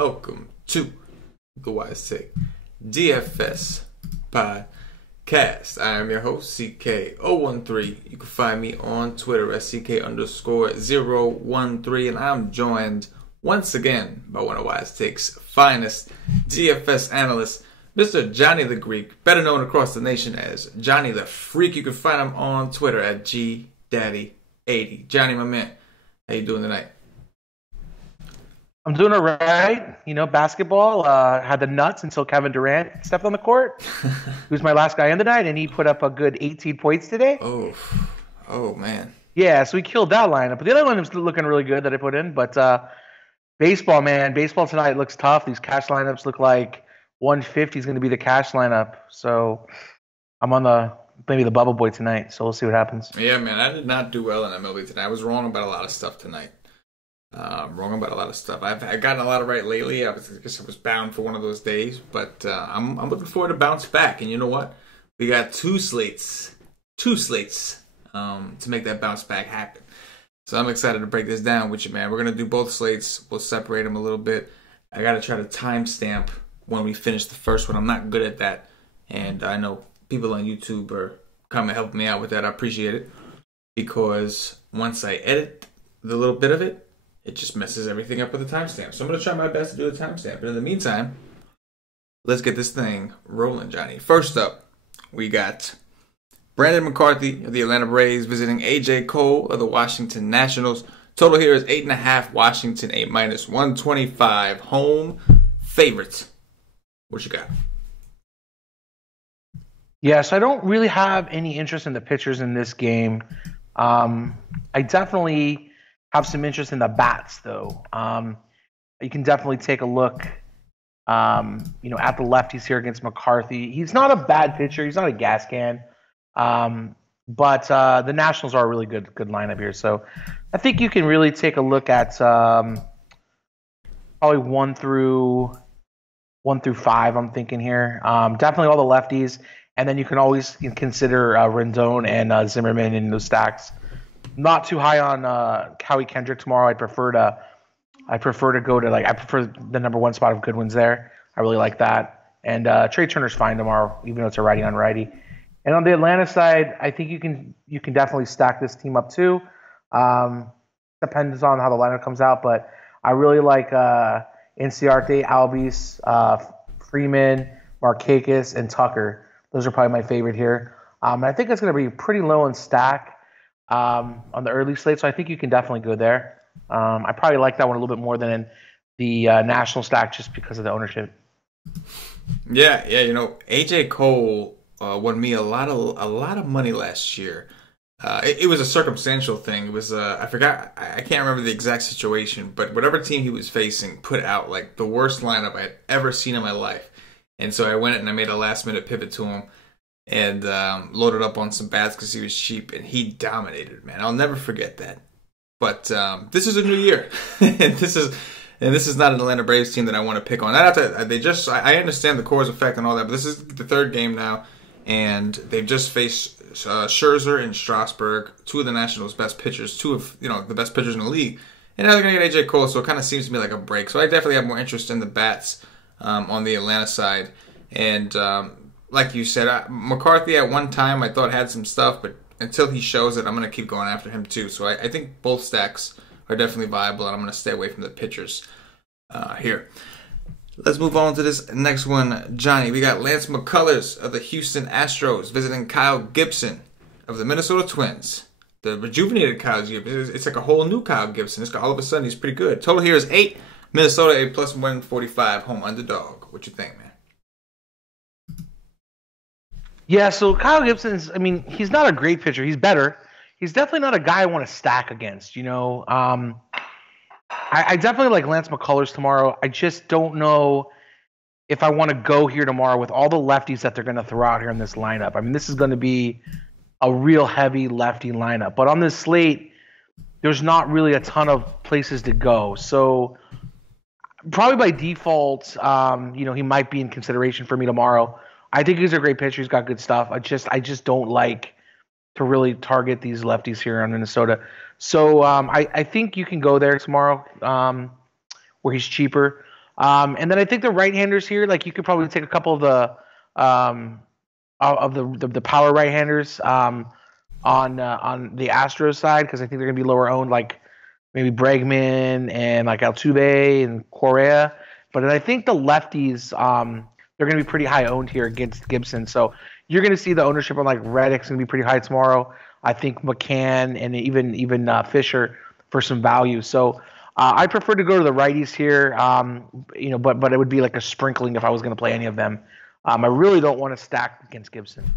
welcome to the Wise Take DFS podcast. I am your host, CK013. You can find me on Twitter at CK_013, and I'm joined once again by one of Wise Take's finest DFS analysts, Mr. Johnny the Greek, better known across the nation as Johnny the Freak. You can find him on Twitter at GDaddy80. Johnny, my man, how you doing tonight? I'm doing all right. You know, basketball had the nuts until Kevin Durant stepped on the court. He was my last guy in the night, and he put up a good 18 points today. Oh man. Yeah, so we killed that lineup. But the other lineup's looking really good that I put in. But baseball, man, baseball tonight looks tough. These cash lineups look like 150 is going to be the cash lineup. So I'm on maybe the bubble boy tonight. So we'll see what happens. Yeah, man, I did not do well in MLB tonight. I was wrong about a lot of stuff tonight. I've gotten a lot of right lately. I guess I was bound for one of those days, but I'm looking forward to bounce back. And you know what? We got two slates to make that bounce back happen. So I'm excited to break this down with you, man. We're gonna do both slates. We'll separate them a little bit. I gotta try to timestamp when we finish the first one. I'm not good at that, and I know people on YouTube are coming helping me out with that. I appreciate it, because once I edit the little bit of it, it just messes everything up with the timestamp. So I'm going to try my best to do the timestamp. But in the meantime, let's get this thing rolling, Johnny. First up, we got Brandon McCarthy of the Atlanta Braves visiting AJ Cole of the Washington Nationals. Total here is 8.5. Washington, A minus 125. Home favorite. What you got? Yeah, so I don't really have any interest in the pitchers in this game. I definitely have some interest in the bats, though. You can definitely take a look, at the lefties here against McCarthy. He's not a bad pitcher. He's not a gas can. But the Nationals are a really good lineup here. So I think you can really take a look at probably 1 through 5, I'm thinking here. Definitely all the lefties. And then you can always consider Rendon and Zimmerman in those stacks. Not too high on Howie Kendrick tomorrow. I prefer to go to I prefer the number 1 spot of Goodwin's there. I really like that. And Trey Turner's fine tomorrow, even though it's a righty on righty. And on the Atlanta side, I think you can definitely stack this team up too. Depends on how the lineup comes out, but I really like Inciarte, Albies, Freeman, Markakis, and Tucker. Those are probably my favorite here. I think it's going to be pretty low in stack on the early slate, so I think you can definitely go there. I probably like that one a little bit more than the national stack, just because of the ownership. Yeah, AJ Cole won me a lot of money last year. It was a circumstantial thing. It was I can't remember the exact situation, but whatever team he was facing put out like the worst lineup I had ever seen in my life, and so I went and I made a last minute pivot to him. And loaded up on some bats because he was cheap, and he dominated, man. I'll never forget that. But this is a new year, and this is not an Atlanta Braves team that I want to pick on. I understand the cause effect and all that, but this is the third game now, and they've just faced Scherzer and Strasburg, two of the Nationals' best pitchers, two of the best pitchers in the league, and now they're gonna get AJ Cole, so it kind of seems to me like a break. So I definitely have more interest in the bats on the Atlanta side, and like you said, McCarthy at one time I thought had some stuff, but until he shows it, I'm going to keep going after him too. So I think both stacks are definitely viable, and I'm going to stay away from the pitchers here. Let's move on to this next one, Johnny. We got Lance McCullers of the Houston Astros visiting Kyle Gibson of the Minnesota Twins. The rejuvenated Kyle Gibson. It's like a whole new Kyle Gibson. All of a sudden, he's pretty good. Total here is 8. Minnesota, a plus 145 home underdog. What you think, man? Yeah, so Kyle Gibson he's not a great pitcher. He's better. He's definitely not a guy I want to stack against, I definitely like Lance McCullers tomorrow. I just don't know if I want to go here tomorrow with all the lefties that they're going to throw out here in this lineup. This is going to be a real heavy lefty lineup. But on this slate, there's not really a ton of places to go. So probably by default, he might be in consideration for me tomorrow. I think he's a great pitcher. He's got good stuff. I just don't like to really target these lefties here on Minnesota. So I think you can go there tomorrow where he's cheaper. And then I think the right-handers here, like you could probably take a couple of the power right-handers on the Astros side because I think they're going to be lower owned, like maybe Bregman and like Altuve and Correa. But I think the lefties, they're going to be pretty high owned here against Gibson. So you're going to see the ownership on like Reddick's going to be pretty high tomorrow. I think McCann and even Fisher for some value. So I prefer to go to the righties here, but it would be like a sprinkling if I was going to play any of them. I really don't want to stack against Gibson.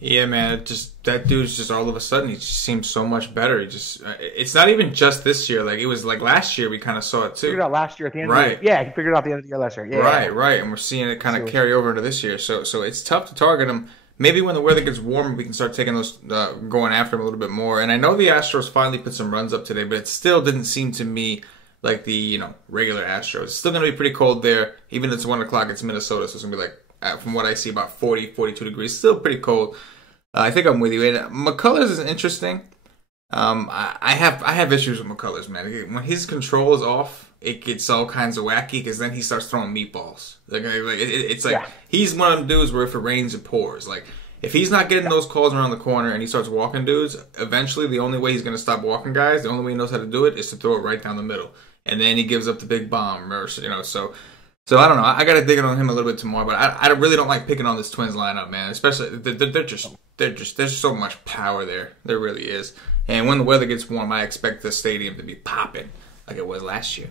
Yeah, man, that dude's just all of a sudden he just seems so much better. It's not even just this year. Like it was like last year we kind of saw it too. Figured out last year at the end. Right. Of the year. Yeah, he figured out the end of the year last year. Yeah. Right, and we're seeing it kind of carry over into this year. So it's tough to target him. Maybe when the weather gets warmer, we can start taking those, going after him a little bit more. And I know the Astros finally put some runs up today, but it still didn't seem to me like the regular Astros. It's still going to be pretty cold there. Even if it's 1 o'clock, it's Minnesota, so it's going to be like, from what I see, about 40, 42 degrees. Still pretty cold. I think I'm with you. And McCullers is interesting. I have issues with McCullers, man. When his control is off, it gets all kinds of wacky because then he starts throwing meatballs. It's like he's one of them dudes where if it rains, it pours. Like if he's not getting those calls around the corner and he starts walking dudes, eventually the only way he's going to stop walking guys, the only way he knows how to do it is to throw it right down the middle. And then he gives up the big bomb, So I don't know. I got to dig in on him a little bit tomorrow, but I really don't like picking on this Twins lineup, man. Especially there's so much power there. There really is. And when the weather gets warm, I expect the stadium to be popping like it was last year.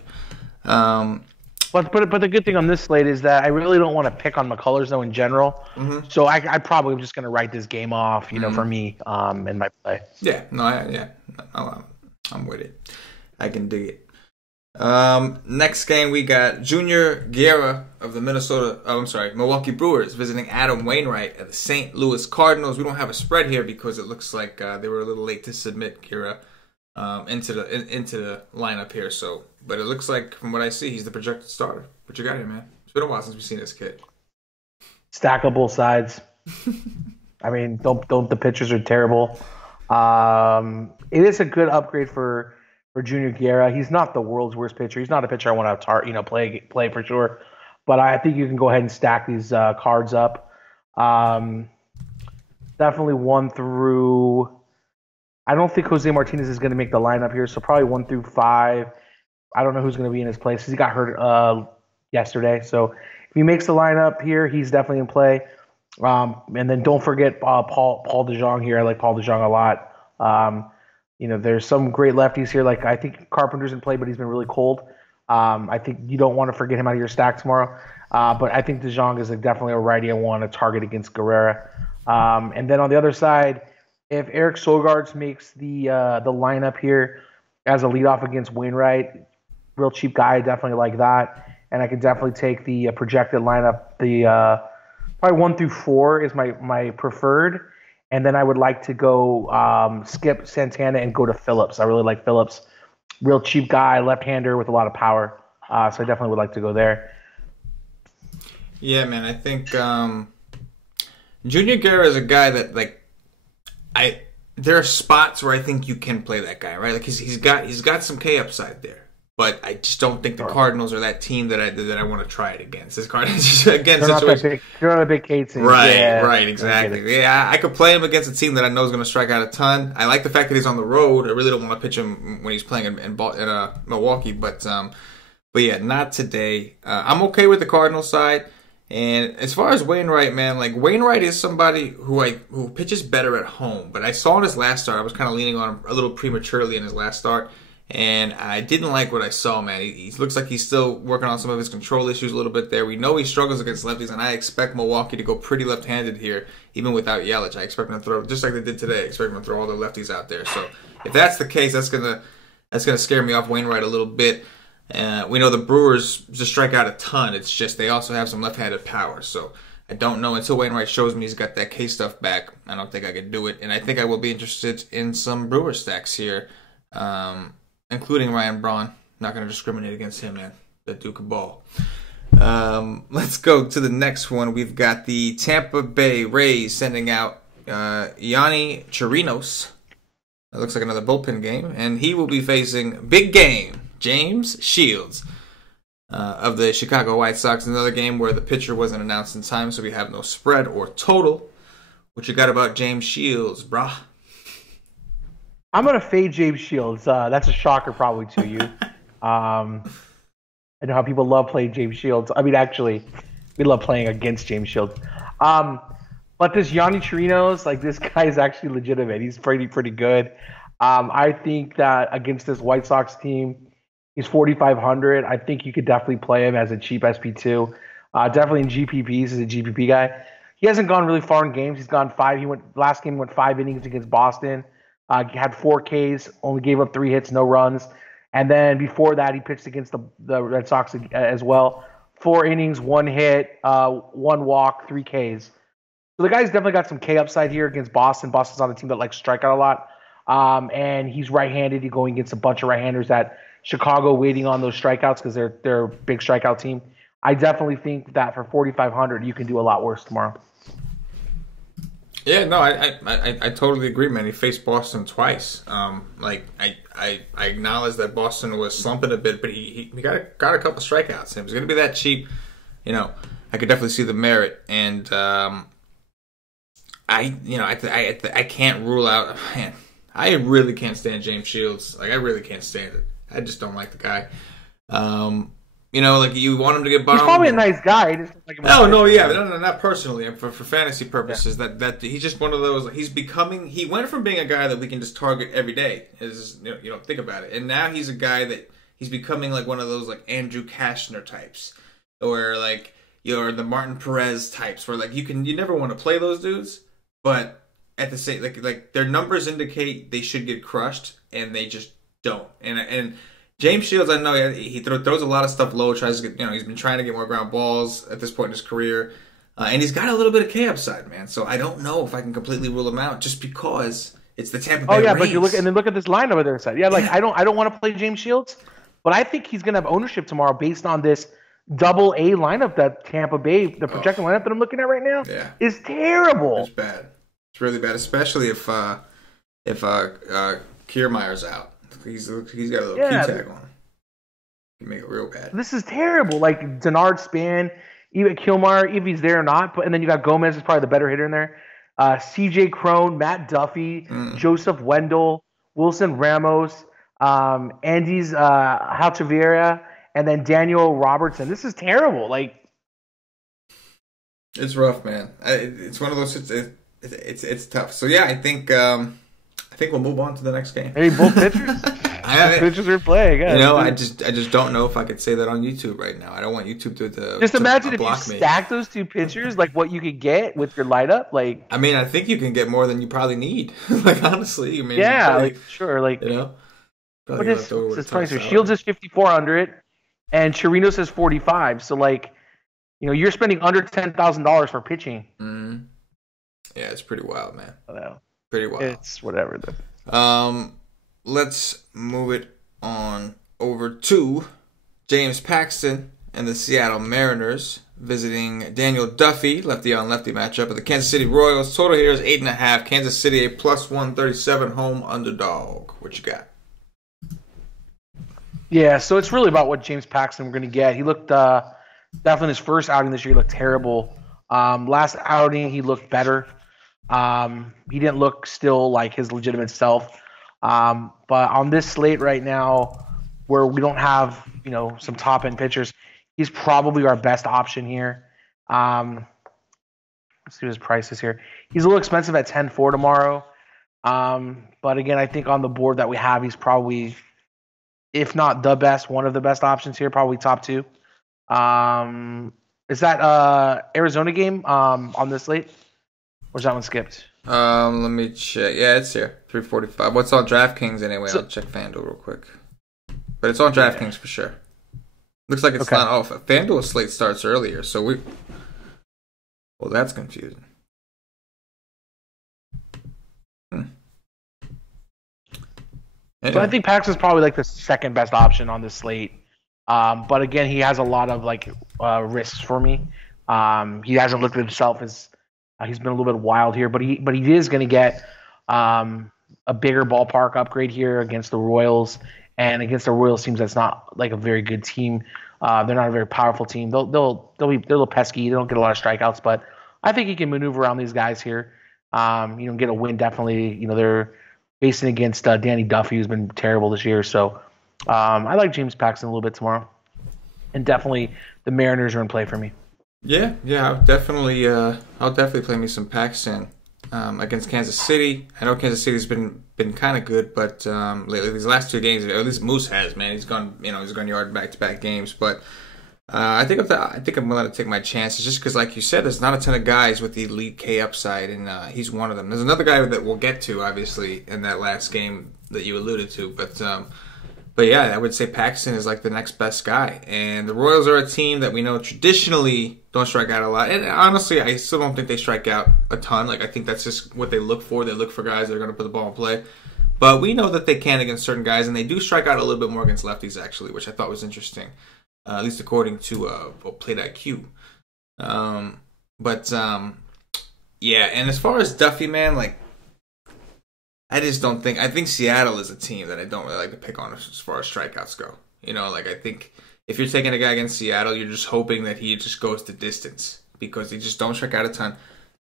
But the good thing on this slate is that I really don't want to pick on McCullers though in general. Mm-hmm. So I probably am just going to write this game off, for me in my play. Yeah, I'm with it. I can dig it. Next game we got Junior Guerra of the Milwaukee Brewers visiting Adam Wainwright of the St. Louis Cardinals. We don't have a spread here because it looks like they were a little late to submit Guerra into the lineup here. But it looks like from what I see, he's the projected starter. What you got here, man? It's been a while since we've seen this kid. Stackable sides. I mean, don't the pitchers are terrible. It is a good upgrade for Junior Guerra. He's not the world's worst pitcher. He's not a pitcher I want to play for sure. But I think you can go ahead and stack these cards up. Definitely 1 through. I don't think Jose Martinez is going to make the lineup here, so probably 1 through 5. I don't know who's going to be in his place because he got hurt yesterday. So if he makes the lineup here, he's definitely in play. And then don't forget Paul DeJong here. I like Paul DeJong a lot. There's some great lefties here. Like I think Carpenter's in play, but he's been really cold. I think you don't want to forget him out of your stack tomorrow. But I think DeJong is definitely a righty I want to target against Guerrera. And then on the other side, if Eric Sogard's makes the lineup here as a leadoff against Wainwright, real cheap guy, I definitely like that. And I can definitely take the projected lineup. The probably 1 through 4 is my preferred. And then I would like to go skip Santana and go to Phillips. I really like Phillips. Real cheap guy, left-hander with a lot of power. So I definitely would like to go there. Yeah, man. I think Junior Guerra is a guy that, there are spots where I think you can play that guy, right? Like he's got some K upside there. But I just don't think the Cardinals are that team that I want to try it against. This Cardinals again situation. They're not a big K team. Right, exactly. Yeah, I could play him against a team that I know is going to strike out a ton. I like the fact that he's on the road. I really don't want to pitch him when he's playing in Milwaukee, but yeah, not today. I'm okay with the Cardinals side. And as far as Wainwright, man, like Wainwright is somebody who pitches better at home. But I saw in his last start, I was kind of leaning on him a little prematurely in his last start. And I didn't like what I saw, man. He looks like he's still working on some of his control issues a little bit there. We know he struggles against lefties, and I expect Milwaukee to go pretty left-handed here, even without Yelich. I expect them to throw, just like they did today, I expect them to throw all their lefties out there. So if that's the case, that's gonna scare me off Wainwright a little bit. We know the Brewers just strike out a ton. It's just they also have some left-handed power. So I don't know until Wainwright shows me he's got that K stuff back. I don't think I could do it, and I think I will be interested in some Brewer stacks here. Including Ryan Braun. Not going to discriminate against him, man. That Duke of ball. Let's go to the next one. We've got the Tampa Bay Rays sending out Yanni Chirinos. That looks like another bullpen game. And he will be facing big game, James Shields. of the Chicago White Sox. Another game where the pitcher wasn't announced in time, so we have no spread or total. What you got about James Shields, brah? I'm going to fade James Shields. That's a shocker probably to you. I know how people love playing James Shields. I mean, actually, we love playing against James Shields. But this Yanni Chirinos, like, this guy is actually legitimate. He's pretty good. I think that against this White Sox team, he's 4,500. I think you could definitely play him as a cheap SP2. Definitely in GPPs as a GPP guy. He hasn't gone really far in games. He's gone 5. Last game went 5 innings against Boston. He had 4 Ks, only gave up 3 hits, no runs. And then before that, he pitched against the Red Sox as well. 4 innings, 1 hit, 1 walk, 3 Ks. So the guy's definitely got some K upside here against Boston. Boston's on a team that likes to strike out a lot. And he's right-handed. He's going against a bunch of right-handers at Chicago waiting on those strikeouts because they're a big strikeout team. I definitely think that for 4,500, you can do a lot worse tomorrow. Yeah, no, I totally agree, man. He faced Boston twice. I acknowledge that Boston was slumping a bit, but he got a couple strikeouts. It was going to be that cheap, I could definitely see the merit, and I can't rule out. Man, I really can't stand James Shields. Like, I really can't stand it. I just don't like the guy. You want him to get bombed. He's probably a nice guy. No, not personally. For fantasy purposes, that he's just one of those. He went from being a guy that we can just target every day. Think about it. And now he's a guy that he's becoming like one of those like Andrew Kashner types, or like the Martin Perez types, where like you never want to play those dudes, but at the same like their numbers indicate they should get crushed, and they just don't. And James Shields, I know he throws a lot of stuff low. Tries to get, he's been trying to get more ground balls at this point in his career, and he's got a little bit of K upside, man. So I don't know if I can completely rule him out just because it's the Tampa Bay Rays. But you look at this line over there side. I don't want to play James Shields, but I think he's gonna have ownership tomorrow based on this double A lineup that Tampa Bay, the projected lineup that I'm looking at right now, is terrible. It's bad. It's really bad, especially if Kiermaier's out. He's got a little Q tag on him. Can make it real bad. This is terrible. Like Denard, Span, even Kiermaier, if he's there or not. And then you got Gomez is probably the better hitter in there. C.J. Cron, Matt Duffy, Joseph Wendell, Wilson Ramos, Andy's Halchaviera, and then Daniel Robertson. This is terrible. Like, it's rough, man. It's one of those. It's tough. So yeah, I think we'll move on to the next game. Maybe both pitchers. Pitchers are playing. I just don't know if I could say that on YouTube right now. I don't want YouTube to just imagine if you me. Stack those two pitchers, like what you could get with your lineup. Like, I mean, I think you can get more than you probably need. Like, honestly, I mean, sure, like What is it's Shields is 5,400, and Chirinos is 45. So like, you're spending under $10,000 for pitching. Mm-hmm. Yeah, it's pretty wild, man. I know. Pretty wild. It's whatever though. Let's move it on over to James Paxton and the Seattle Mariners visiting Daniel Duffy, lefty on lefty matchup of the Kansas City Royals. Total here is 8.5. Kansas City a plus 137 home underdog. What you got? Yeah, so it's really about what James Paxton we're going to get. He looked definitely his first outing this year. He looked terrible. Last outing he looked better. He didn't look still like his legitimate self. But on this slate right now, where we don't have some top end pitchers, he's probably our best option here. Let's see what his price is here. He's a little expensive at 10-4 tomorrow. But again, I think on the board that we have, he's probably, if not the best, one of the best options here, probably top 2. Is that Arizona game on this slate? Or is that one skipped? Let me check. Yeah, it's here. 345. What's on DraftKings anyway? I'll check FanDuel real quick. But it's on DraftKings for sure. Looks like it's not off. FanDuel slate starts earlier, so well, that's confusing. Anyway. So I think Paxton's probably like the second best option on this slate. But again, he has a lot of risks for me. He hasn't looked at himself as he's been a little bit wild here, but he is going to get a bigger ballpark upgrade here against the Royals, and against the Royals teams that's not like a very good team. They're not a very powerful team. They're a little pesky. They don't get a lot of strikeouts, but I think he can maneuver around these guys here. Get a win definitely. They're facing against Danny Duffy, who's been terrible this year. So I like James Paxton a little bit tomorrow, and definitely the Mariners are in play for me. Yeah, I'll definitely play me some Paxton against Kansas City. I know Kansas City's been kind of good, but lately these last 2 games, at least Moose has, man, he's gone yard back-to-back games. But I think I'm willing to take my chances just because, like you said, there's not a ton of guys with the elite K upside, and he's one of them. There's another guy that we'll get to, obviously, in that last game that you alluded to, But yeah, I would say Paxton is like the next best guy. And the Royals are a team that we know traditionally don't strike out a lot. And honestly, I still don't think they strike out a ton. Like, I think that's just what they look for. They look for guys that are going to put the ball in play. But we know that they can against certain guys, and they do strike out a little bit more against lefties, actually, which I thought was interesting, at least according to Plate IQ. Yeah, and as far as Duffy, man, like, I just don't think... I think Seattle is a team that I don't really like to pick on as far as strikeouts go. I think if you're taking a guy against Seattle, you're just hoping that he just goes the distance because they just don't strike out a ton.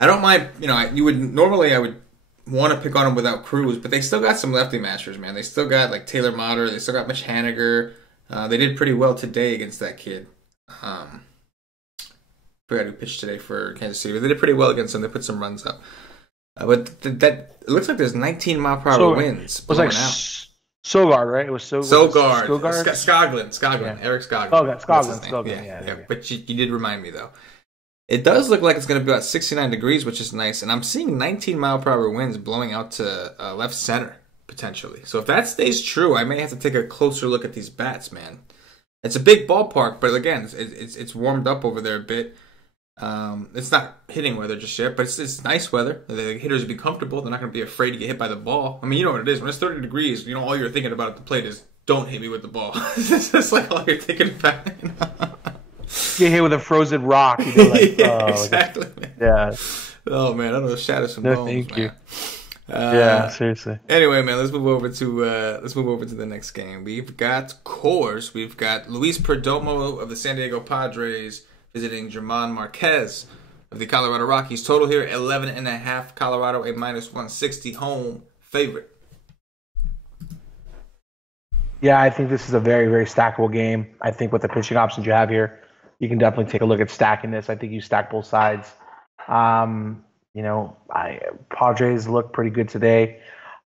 I don't mind... I would want to pick on him without Cruz, but they still got some lefty mashers, man. They still got, like, Taylor Motter. They still got Mitch Haniger. They did pretty well today against that kid. I forgot who pitched today for Kansas City, but they did pretty well against them. They put some runs up. But it looks like there's 19 mile per hour winds. It was like Sogard, right? It was Skoglund. Yeah. Eric Skoglund. Skoglund. Yeah. But you did remind me, though. It does look like it's going to be about 69 degrees, which is nice. And I'm seeing 19 mile per hour winds blowing out to left center, potentially. So if that stays true, I may have to take a closer look at these bats, man. It's a big ballpark, but again, it's warmed up over there a bit. It's not hitting weather just yet, but it's nice weather. The hitters will be comfortable. They're not going to be afraid to get hit by the ball. I mean, you know what it is. When it's 30 degrees, all you're thinking about at the plate is, don't hit me with the ball. It's like all you're thinking about. Get hit with a frozen rock. Exactly. Yeah. Oh, man, I don't know, shatter some bones, thank you. man. Seriously. Anyway, man, let's move over to the next game. We've got Coors. We've got Luis Perdomo of the San Diego Padres visiting German Marquez of the Colorado Rockies. Total here, 11.5. Colorado, a -160 home favorite. Yeah, I think this is a very, very stackable game. I think with the pitching options you have here, you can definitely take a look at stacking this. I think you stack both sides. Padres look pretty good today.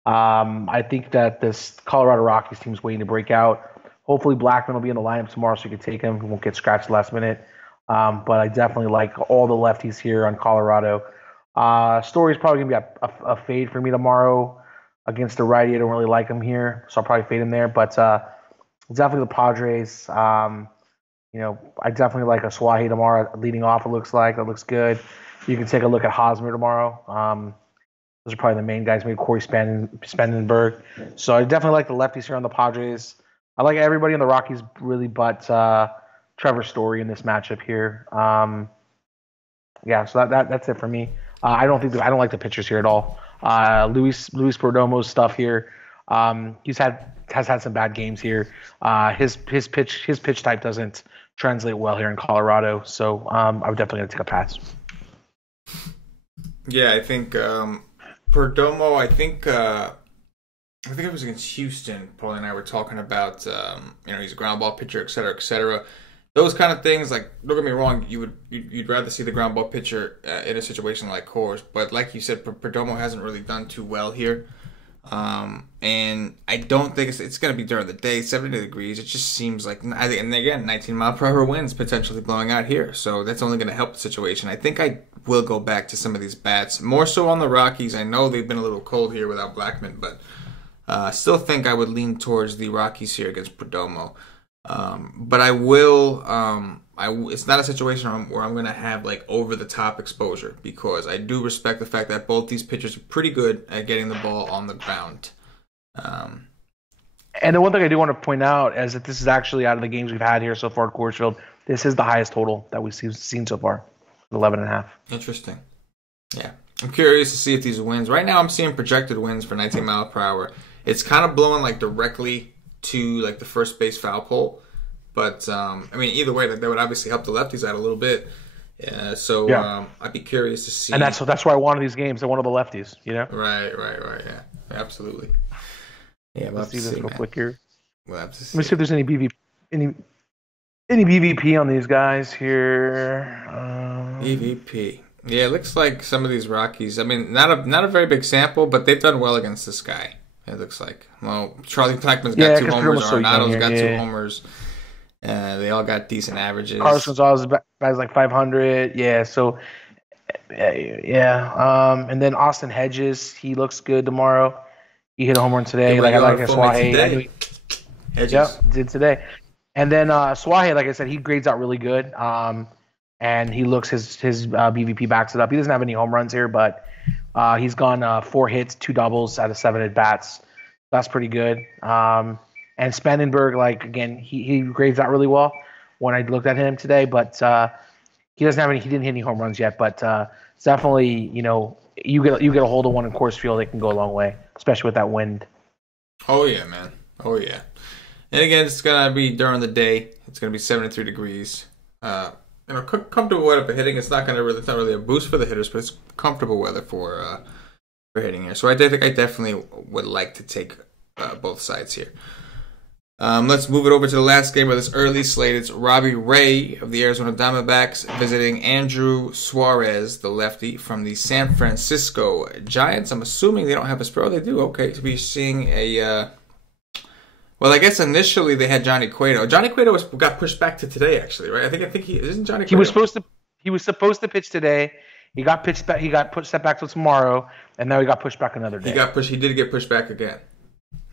I think that this Colorado Rockies team is waiting to break out. Hopefully Blackman will be in the lineup tomorrow so you can take him. He won't get scratched last minute. But I definitely like all the lefties here on Colorado. Story's probably going to be a fade for me tomorrow against the righty. I don't really like him here, so I'll probably fade him there. But definitely the Padres. I definitely like a Swahi tomorrow leading off, it looks like. That looks good. You can take a look at Hosmer tomorrow. Those are probably the main guys, maybe Corey Spangenberg. So I definitely like the lefties here on the Padres. I like everybody on the Rockies really, but Trevor Story in this matchup here. So that's it for me. I don't like the pitchers here at all. Luis Perdomo's stuff here. Has had some bad games here. His pitch type doesn't translate well here in Colorado. So I would definitely gonna take a pass. Yeah, I think Perdomo. I think it was against Houston. Paulie and I were talking about. He's a ground ball pitcher, et cetera, et cetera. Those kind of things, like, don't get me wrong, you'd rather see the ground ball pitcher in a situation like Coors, but like you said, Perdomo hasn't really done too well here, and I don't think it's going to be during the day, 70 degrees. It just seems like, and again, 19 mile per hour winds potentially blowing out here, so that's only going to help the situation. I think I will go back to some of these bats, more so on the Rockies. I know they've been a little cold here without Blackman, but still think I would lean towards the Rockies here against Perdomo. But I will. It's not a situation where I'm going to have like over the top exposure because I do respect the fact that both these pitchers are pretty good at getting the ball on the ground. And the one thing I do want to point out is that this is actually out of the games we've had here so far at Coors Field. This is the highest total that we've seen so far, 11.5. Interesting. Yeah, I'm curious to see if these wins. Right now, I'm seeing projected wins for 19 mile per hour. It's kind of blowing like directly to like the first base foul pole. But I mean, either way, that would obviously help the lefties out a little bit. I'd be curious to see. And that's why I wanted these games. I wanted the lefties. Right. Yeah, absolutely. Yeah, let's see this real quick here. We'll have to see. Let me see if there's any BVP on these guys here. BVP. Yeah, it looks like some of these Rockies. I mean, not a very big sample, but they've done well against this guy. It looks like. Well, Charlie Blackmon's got 2 homers. Arenado's got 2 homers. They all got decent averages. Carlos Gonzalez bat's like 500. Yeah, so and then Austin Hedges, he looks good tomorrow. He hit a home run today. I like Suaje. Hedges. Yep, did today. And then Suaje, like I said, he grades out really good. And he looks his BVP backs it up. He doesn't have any home runs here, but he's gone 4 hits, 2 doubles out of 7 at bats. That's pretty good. And Spangenberg, like again, he grades out really well when I looked at him today, but he didn't hit any home runs yet. But it's definitely, you get a hold of one in Coors Field, it can go a long way, especially with that wind. Oh yeah, man. Oh yeah. And again, it's gonna be during the day. It's gonna be 73 degrees. Comfortable weather for hitting. It's not really a boost for the hitters, but it's comfortable weather for hitting here. So I think I definitely would like to take both sides here. Let's move it over to the last game of this early slate. It's Robbie Ray of the Arizona Diamondbacks visiting Andrew Suarez, the lefty from the San Francisco Giants. I'm assuming they don't have a spur. They do. Okay, to be seeing a. Well, I guess initially they had Johnny Cueto. Johnny Cueto got pushed back to today, actually, right? I think he isn't Johnny. Cueto? He was supposed to pitch today. He got pitched back. He got set back till tomorrow, and now he got pushed back another day. He did get pushed back again.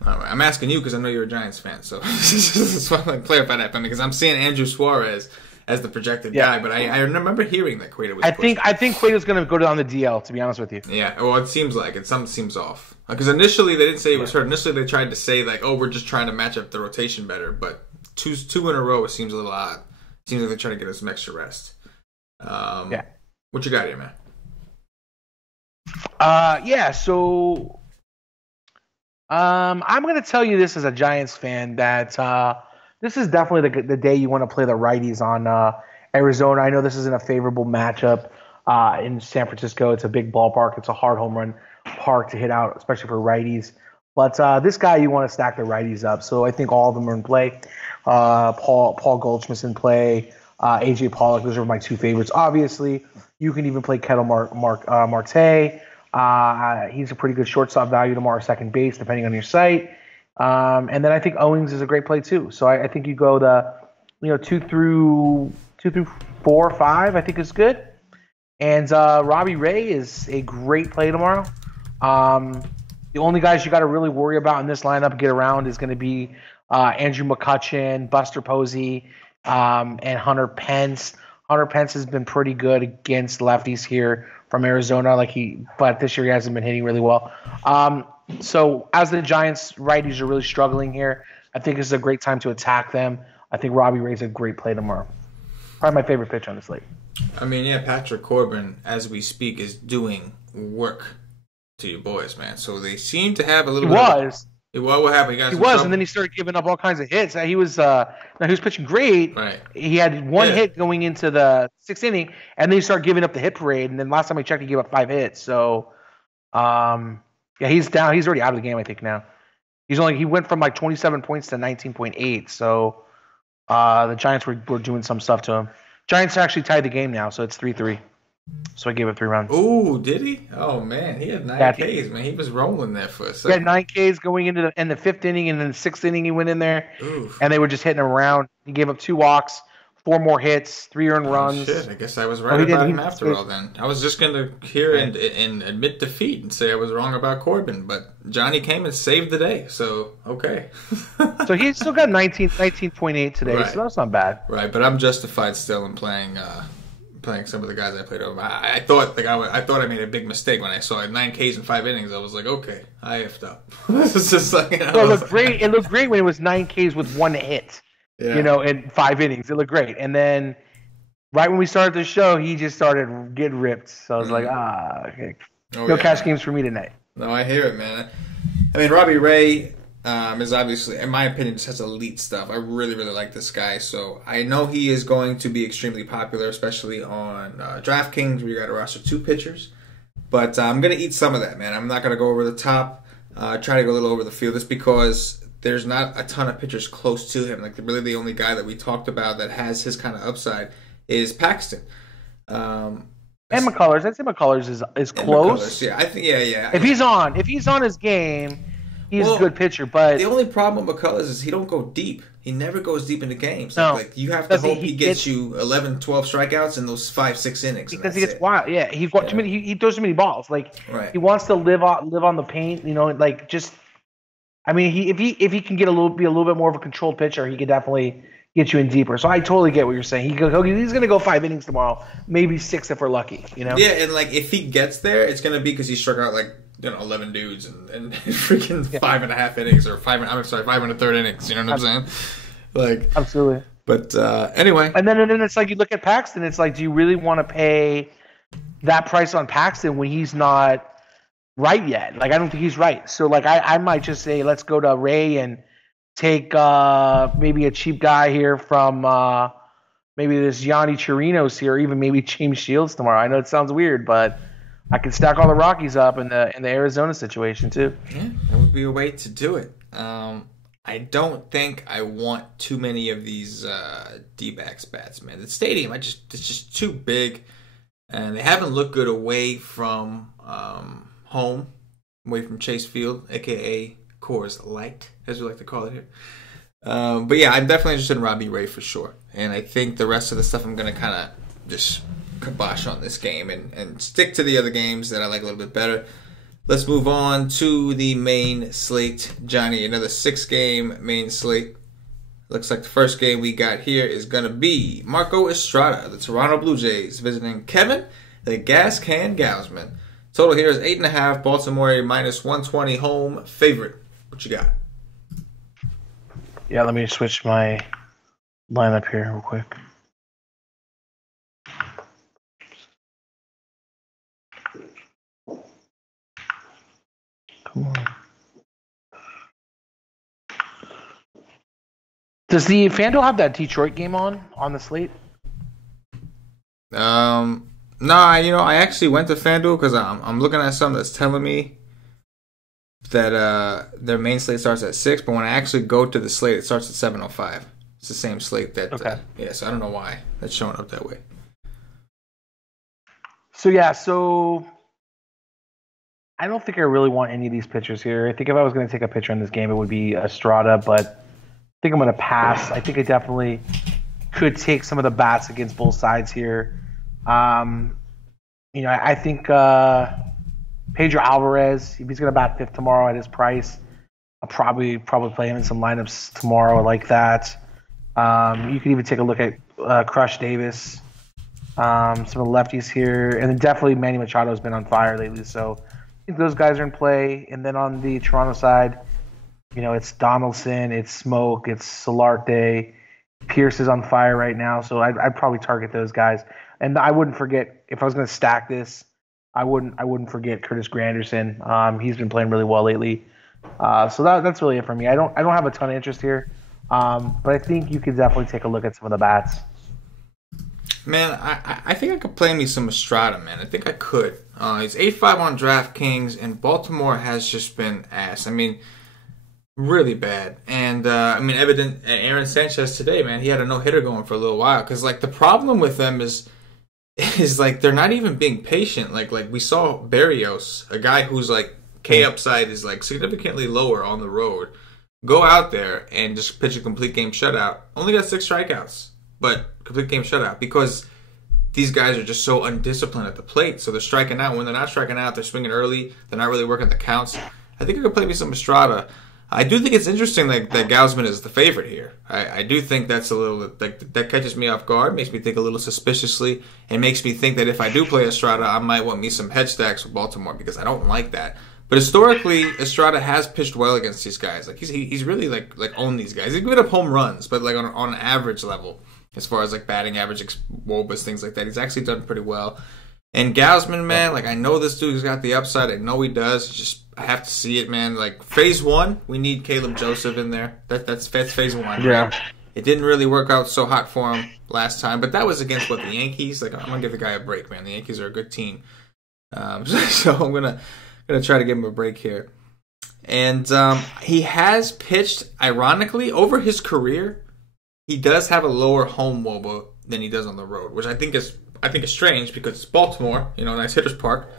All right. I'm asking you because I know you're a Giants fan, so just want to clarify that for me because I'm seeing Andrew Suarez as the projected guy, but I remember hearing that Cueto was. I think Cueto's going to go down the DL. To be honest with you. Yeah. Well, it seems like something seems off because initially they didn't say he was hurt. Initially they tried to say like, oh, we're just trying to match up the rotation better, but two in a row it seems a little odd. It seems like they're trying to get us some extra rest. What you got here, man? So I'm going to tell you this as a Giants fan that this is definitely the day you want to play the righties on Arizona. I know this isn't a favorable matchup in San Francisco. It's a big ballpark. It's a hard home run park to hit out, especially for righties. But this guy, you want to stack the righties up. So I think all of them are in play. Paul Goldschmidt's in play. AJ Pollock, those are my 2 favorites. Obviously, you can even play Ketel Marte. He's a pretty good shortstop value tomorrow, second base, depending on your site. And then I think Owings is a great play too. So I think you go the 2 through 4, 5. I think is good. And Robbie Ray is a great play tomorrow. The only guys you got to really worry about in this lineup get around is going to be Andrew McCutchen, Buster Posey, and Hunter Pence. Hunter Pence has been pretty good against lefties here from Arizona, but this year he hasn't been hitting really well. So as the Giants righties are really struggling here, I think this is a great time to attack them. I think Robbie Ray's a great play tomorrow. Probably my favorite pitch on the slate. I mean, yeah, Patrick Corbin, as we speak, is doing work to you boys, man. So they seem to have a little. What happened? He was, and then he started giving up all kinds of hits. He was pitching great. Right. He had one hit going into the 6th inning, and then he started giving up the hit parade. And then last time I checked, he gave up 5 hits. So, he's down. He's already out of the game, I think now. He went from 27 points to 19.8. So, the Giants were doing some stuff to him. Giants actually tied the game now, so it's 3-3. So I gave it 3 rounds. Ooh, did he? Oh man, he had 9 Ks, man. He was rolling there for a second. He had 9 Ks going into the 5th inning, and then the 6th inning he went in there, and they were just hitting him around. He gave up 2 walks, 4 more hits, 3 earned runs. Shit, I guess I was right about him after all. Then I was just gonna hear and admit defeat and say I was wrong about Corbin, but Johnny came and saved the day. So okay. So he still got 19.8 today, right. So that's not bad. Right, but I'm justified still in playing some of the guys I played over. I thought I made a big mistake when I saw 9 Ks in 5 innings. I was like, okay, I effed up. It's just like, it looked great. It looked great when it was 9 Ks with 1 hit. Yeah. In 5 innings, it looked great. And then right when we started the show, he just started getting ripped. So I was like, okay. No cash games for me tonight. No, I hear it, man. I mean, Robbie Ray. is obviously, in my opinion, just has elite stuff. I really, really like this guy. So I know he is going to be extremely popular, especially on DraftKings, where you got to roster 2 pitchers. But I'm going to eat some of that, man. I'm not going to go over the top. Try to go a little over the field, just because there's not a ton of pitchers close to him. Like, really the only guy that we talked about that has his kind of upside is Paxton. And McCullers. I'd say McCullers is close. McCullers, yeah, I think, yeah. If he's on his game, he's a good pitcher. But the only problem with McCullers is he don't go deep. He never goes deep into games. No, like you have to hope he gets you 11, 12 strikeouts in those 5-6 innings. Because he gets wild. Yeah, he's got too many. He throws too many balls. Like right. He wants to live on the paint. You know, like just. I mean, if he can be a little bit more of a controlled pitcher, he could definitely get you in deeper. So I totally get what you're saying. He's going to go 5 innings tomorrow, maybe 6 if we're lucky. You know? Yeah, and like if he gets there, it's going to be because he struck out like 11 dudes and freaking 5.5 innings or 5 1/3 innings. You know what I'm saying? Like absolutely. But anyway, and then it's like you look at Paxton. It's like, do you really want to pay that price on Paxton when he's not right yet? Like, I don't think he's right. So like I might just say let's go to Ray and take maybe a cheap guy here from maybe this Yanni Chirinos here, or even maybe James Shields tomorrow. I know it sounds weird, but I can stack all the Rockies up in the Arizona situation too. Yeah, that would be a way to do it. I don't think I want too many of these D-backs bats, man. The stadium, it's just too big, and they haven't looked good away from home, away from Chase Field, aka Coors Light, as we like to call it here. But yeah, I'm definitely interested in Robbie Ray for sure, and I think the rest of the stuff I'm gonna kind of just kibosh on this game and stick to the other games that I like a little bit better. Let's move on to the main slate. Johnny, another 6-game main slate. Looks like the first game we got here is going to be Marco Estrada, the Toronto Blue Jays, visiting Kevin, the Gas Can Gausman. Total here is 8.5, Baltimore -120, home favorite. What you got? Yeah, let me switch my lineup here real quick. Come on. Does the FanDuel have that Detroit game on the slate? No, I actually went to FanDuel because I'm looking at something that's telling me that their main slate starts at 6, but when I actually go to the slate, it starts at 7:05. It's the same slate that. Okay. So I don't know why that's showing up that way. So I don't think I really want any of these pitchers here. I think if I was going to take a pitcher in this game, it would be Estrada, but I think I'm going to pass. I think I definitely could take some of the bats against both sides here. I think Pedro Alvarez, if he's going to bat 5th tomorrow at his price, I'll probably play him in some lineups tomorrow like that. You could even take a look at Crush Davis, some of the lefties here, and then definitely Manny Machado has been on fire lately, so I think those guys are in play. And then on the Toronto side, it's Donaldson, it's Smoke, it's Solarte. Pierce is on fire right now, so I'd probably target those guys. And I wouldn't forget, if I was going to stack this, I wouldn't forget Curtis Granderson. He's been playing really well lately. So that's really it for me. I don't have a ton of interest here, but I think you could definitely take a look at some of the bats. Man, I think I could play me some Estrada, man. I think I could. He's 8.5 on DraftKings, and Baltimore has just been ass. I mean, really bad. And, evident Aaron Sanchez today, man, he had a no-hitter going for a little while. Because, like, the problem with them is like, they're not even being patient. Like we saw Barrios, a guy who's, like, K upside is, like, significantly lower on the road, go out there and just pitch a complete game shutout. Only got 6 strikeouts. But complete game shutout, because these guys are just so undisciplined at the plate. So they're striking out. When they're not striking out, they're swinging early. They're not really working the counts. I think I could play me some Estrada. I do think it's interesting that Gausman is the favorite here. I do think that's a little, like, that catches me off guard, makes me think a little suspiciously, and makes me think that if I do play Estrada, I might want me some head stacks with Baltimore, because I don't like that. But historically, Estrada has pitched well against these guys. Like he's really like owned these guys. He's given up home runs, but like on an average level. As far as like batting average, WOBAs, things like that, he's actually done pretty well. And Gausman, man, like I know this dude's got the upside. I know he does. Just I have to see it, man. Like phase 1, we need Caleb Joseph in there. That's phase 1. Yeah. Right? It didn't really work out so hot for him last time, but that was against the Yankees. Like I'm gonna give the guy a break, man. The Yankees are a good team, so I'm gonna try to give him a break here. And he has pitched, ironically, over his career. He does have a lower home WOBA than he does on the road, which I think is strange because it's Baltimore, nice hitter's park.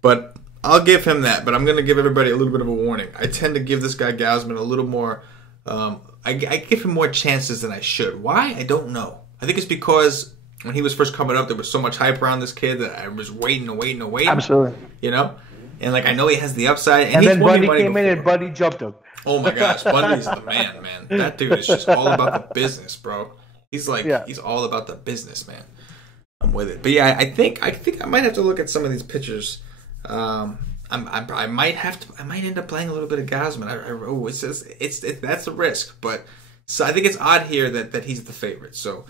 But I'll give him that. But I'm going to give everybody a little bit of a warning. I tend to give this guy Gausman a little more. I give him more chances than I should. Why? I don't know. I think it's because when he was first coming up, there was so much hype around this kid that I was waiting. Absolutely. And like I know he has the upside. And then Buddy came in and Buddy jumped him. Oh my gosh, Buddy's the man. That dude is just all about the business, bro. He's he's all about the business, man. I'm with it. But yeah, I think I might have to look at some of these pitchers. I might end up playing a little bit of Gausman. That's a risk, but so I think it's odd here that he's the favorite. So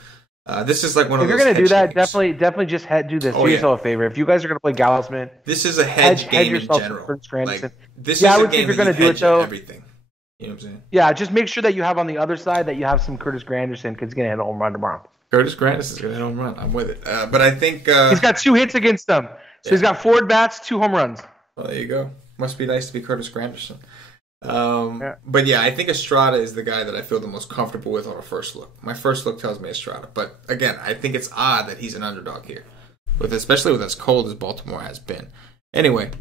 this is like one of those. If you're gonna do that, definitely just do this. Do yourself a favor. If you guys are gonna play Gausman, this is a hedge game in general. This is I a would game say if you're gonna do it though. Everything. You know what I'm saying? Yeah, just make sure that you have on the other side that you have some Curtis Granderson because he's gonna hit a home run tomorrow. Curtis Granderson is gonna hit a home run. I'm with it. But I think he's got 2 hits against them, so he's got 4 at bats, 2 home runs. Well, there you go. Must be nice to be Curtis Granderson. But yeah, I think Estrada is the guy that I feel the most comfortable with on a first look. My first look tells me Estrada, but again, I think it's odd that he's an underdog here, especially with as cold as Baltimore has been. Anyway,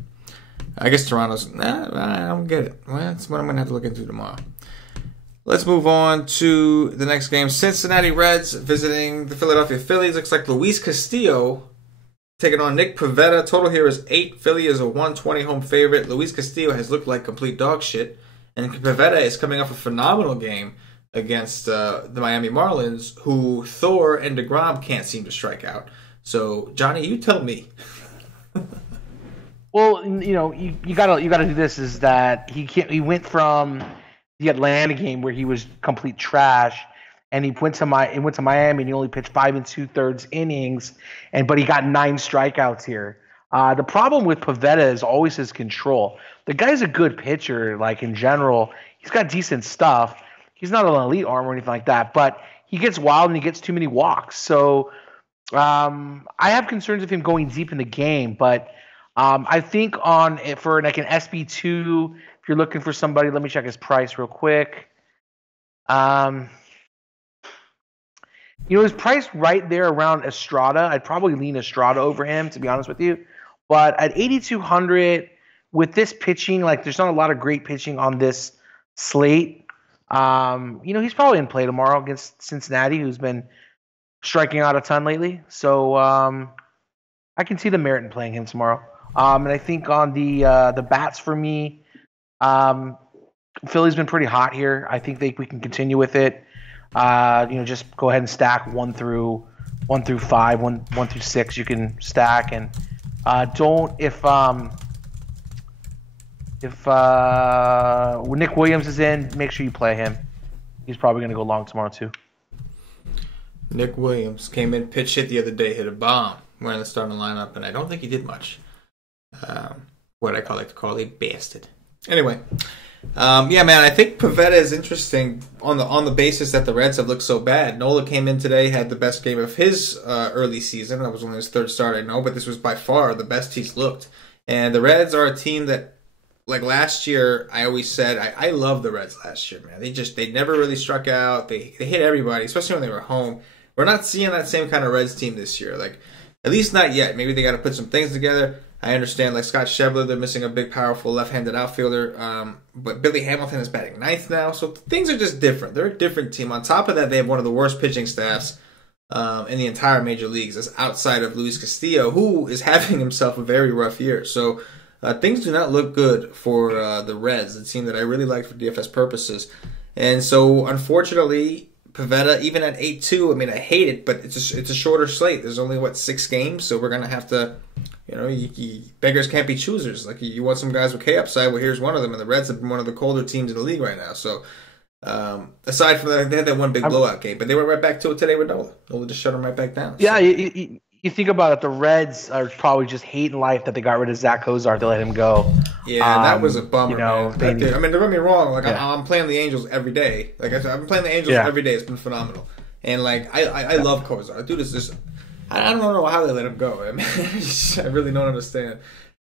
I guess Toronto's. I don't get it. Well, that's what I'm gonna have to look into tomorrow. Let's move on to the next game. Cincinnati Reds visiting the Philadelphia Phillies. Looks like Luis Castillo taking on Nick Pivetta. Total here is 8. Philly is a 120 home favorite. Luis Castillo has looked like complete dog shit. And Pivetta is coming off a phenomenal game against the Miami Marlins, who Thor and DeGrom can't seem to strike out. So, Johnny, you tell me. Well, you gotta do this. Is that he went from the Atlanta game where he was complete trash, and he went to Miami and he only pitched 5 2/3 innings, but he got 9 strikeouts here. The problem with Pivetta is always his control. The guy's a good pitcher, like in general. He's got decent stuff. He's not an elite arm or anything like that, but he gets wild and he gets too many walks. So I have concerns of him going deep in the game, but I think for like an SB2, if you're looking for somebody, let me check his price real quick. His price right there around Estrada. I'd probably lean Estrada over him, to be honest with you. But at 8,200 with this pitching, like there's not a lot of great pitching on this slate. He's probably in play tomorrow against Cincinnati, who's been striking out a ton lately. So I can see the merit in playing him tomorrow. And I think on the bats for me, Philly's been pretty hot here. I think we can continue with it. Just go ahead and stack 1 through 5, 1 through 6. You can stack and when Nick Williams is in, make sure you play him. He's probably going to go long tomorrow too. Nick Williams came in, pitch hit the other day, hit a bomb. We're in the starting lineup, and I don't think he did much. What I like to call a bastard. Anyway, man, I think Pivetta is interesting on the basis that the Reds have looked so bad. Nola came in today, had the best game of his early season. That was only his 3rd start, I know, but this was by far the best he's looked. And the Reds are a team that, like last year, I always said I love the Reds last year, man. They never really struck out. They hit everybody, especially when they were home. We're not seeing that same kind of Reds team this year. Like, at least not yet. Maybe they got to put some things together. I understand, like Scott Schebler, they're missing a big, powerful left-handed outfielder. But Billy Hamilton is batting 9th now, so things are just different. They're a different team. On top of that, they have one of the worst pitching staffs in the entire major leagues, as outside of Luis Castillo, who is having himself a very rough year. So things do not look good for the Reds, the team that I really liked for DFS purposes. And so, unfortunately, Pivetta, even at 8-2, I mean, I hate it, but it's a shorter slate. There's only, 6 games, so we're going to have to, beggars can't be choosers. Like, you want some guys with K upside, well, here's one of them, and the Reds have been one of the colder teams in the league right now. So, aside from that, they had that one big blowout game, but they went right back to it today with Nola. Nola just shut them right back down. Yeah, so. you think about it, the Reds are probably just hating life that they got rid of Zach Cozart to let him go. Yeah, that was a bummer, man. I mean, don't get me wrong. Like, I'm playing the Angels every day. Like I've been playing the Angels every day. It's been phenomenal. And like I love Cozart. Dude is just I don't know how they let him go. I mean, I really don't understand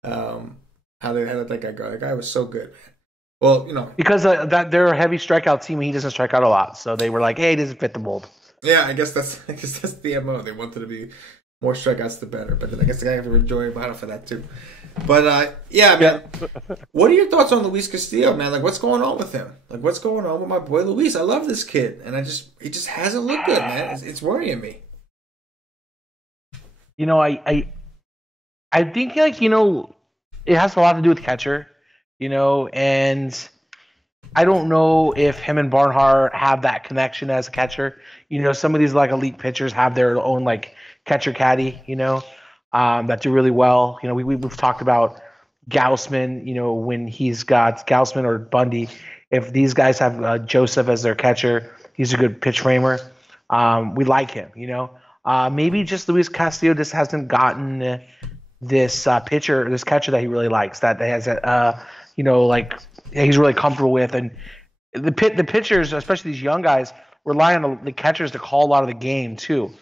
how they let that guy go. That guy was so good, man. Well, because that they're a heavy strikeout team, and he doesn't strike out a lot, so they were like, "Hey, he doesn't fit the mold." Yeah, I guess that's the MO. They wanted to be more strikeouts the better, but then I guess the guy have to enjoy Bottom for that too. But yeah, man. What are your thoughts on Luis Castillo, man? Like, what's going on with him? Like, what's going on with my boy Luis? I love this kid, and he just hasn't looked good, man. It's worrying me. I think it has a lot to do with catcher, and I don't know if him and Barnhart have that connection as a catcher. Some of these like elite pitchers have their own like catcher caddy, that do really well. We've talked about Gausman, when he's got Gausman or Bundy. If these guys have Joseph as their catcher, he's a good pitch framer. We like him, maybe just Luis Castillo just hasn't gotten this catcher that he really likes, that has he's really comfortable with. And the pitchers, especially these young guys, rely on the catchers to call a lot of the game too.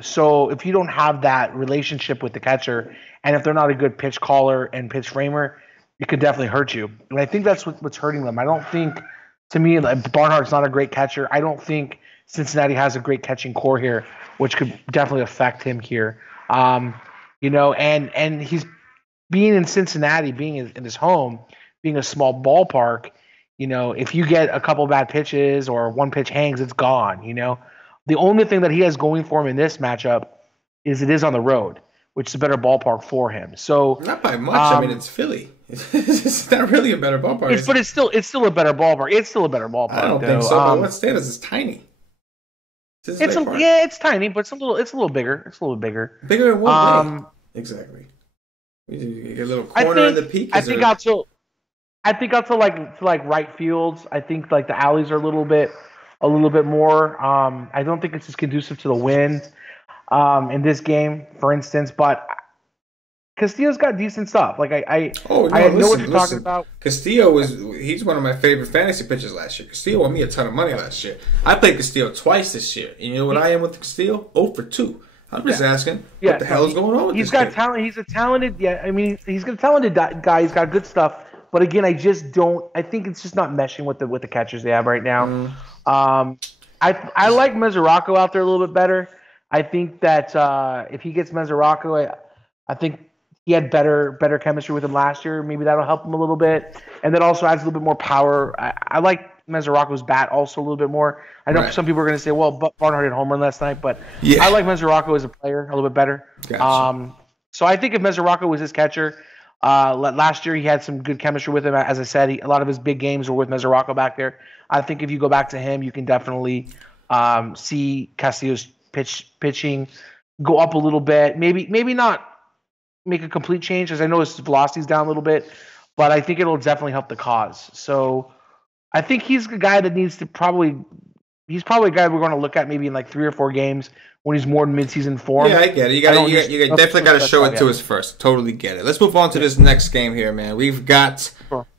So if you don't have that relationship with the catcher, and if they're not a good pitch caller and pitch framer, it could definitely hurt you. And I think that's what's hurting them. I don't think, to me, like, Barnhart's not a great catcher. I don't think Cincinnati has a great catching core here, which could definitely affect him here. And he's being in Cincinnati, being in his home, being a small ballpark. If you get a couple bad pitches or one pitch hangs, it's gone. The only thing that he has going for him in this matchup is it is on the road, which is a better ballpark for him. So not by much. I mean, it's Philly. It's not really a better ballpark. But it's still a better ballpark. It's still a better ballpark. I don't think so. By what standards? It's tiny. It's tiny, but it's a little bigger. It's a little bigger. Bigger in what way? Exactly. You get a little corner in the peak. I think out to like right fields. I think like the alleys are a little bit more. I don't think it's as conducive to the wind in this game, for instance. But Castillo's got decent stuff. Like I know what you're talking about. Castillo he's one of my favorite fantasy pitchers last year. Castillo won me a ton of money last year. I played Castillo twice this year. And you know what I am with Castillo? 0 for 2. I'm just asking, what the hell is going on with this guy? Talent. He's a talented. Yeah, I mean, he's a talented guy. He's got good stuff. But again, I think it's just not meshing with the catchers they have right now. I like Mesoraco out there a little bit better. I think that if he gets Mesoraco, I think he had better chemistry with him last year. Maybe that'll help him a little bit, and that also adds a little bit more power. I like Mesoraco's bat also a little bit more. I know some people are going to say, well, Barnhart hit a home run last night, but I like Mesoraco as a player a little bit better. Gotcha. So I think if Mesoraco was his catcher, last year he had some good chemistry with him. As I said, a lot of his big games were with Mesoraco back there. I think if you go back to him, you can definitely see Castillo's pitching go up a little bit. Maybe not make a complete change, as I know his velocity's down a little bit, but I think it'll definitely help the cause. So I think he's the guy that needs to he's probably a guy we're going to look at maybe in like 3 or 4 games when he's more in midseason form. Yeah, I get it. You definitely got to show it to us first. Totally get it. Let's move on to this next game here, man. We've got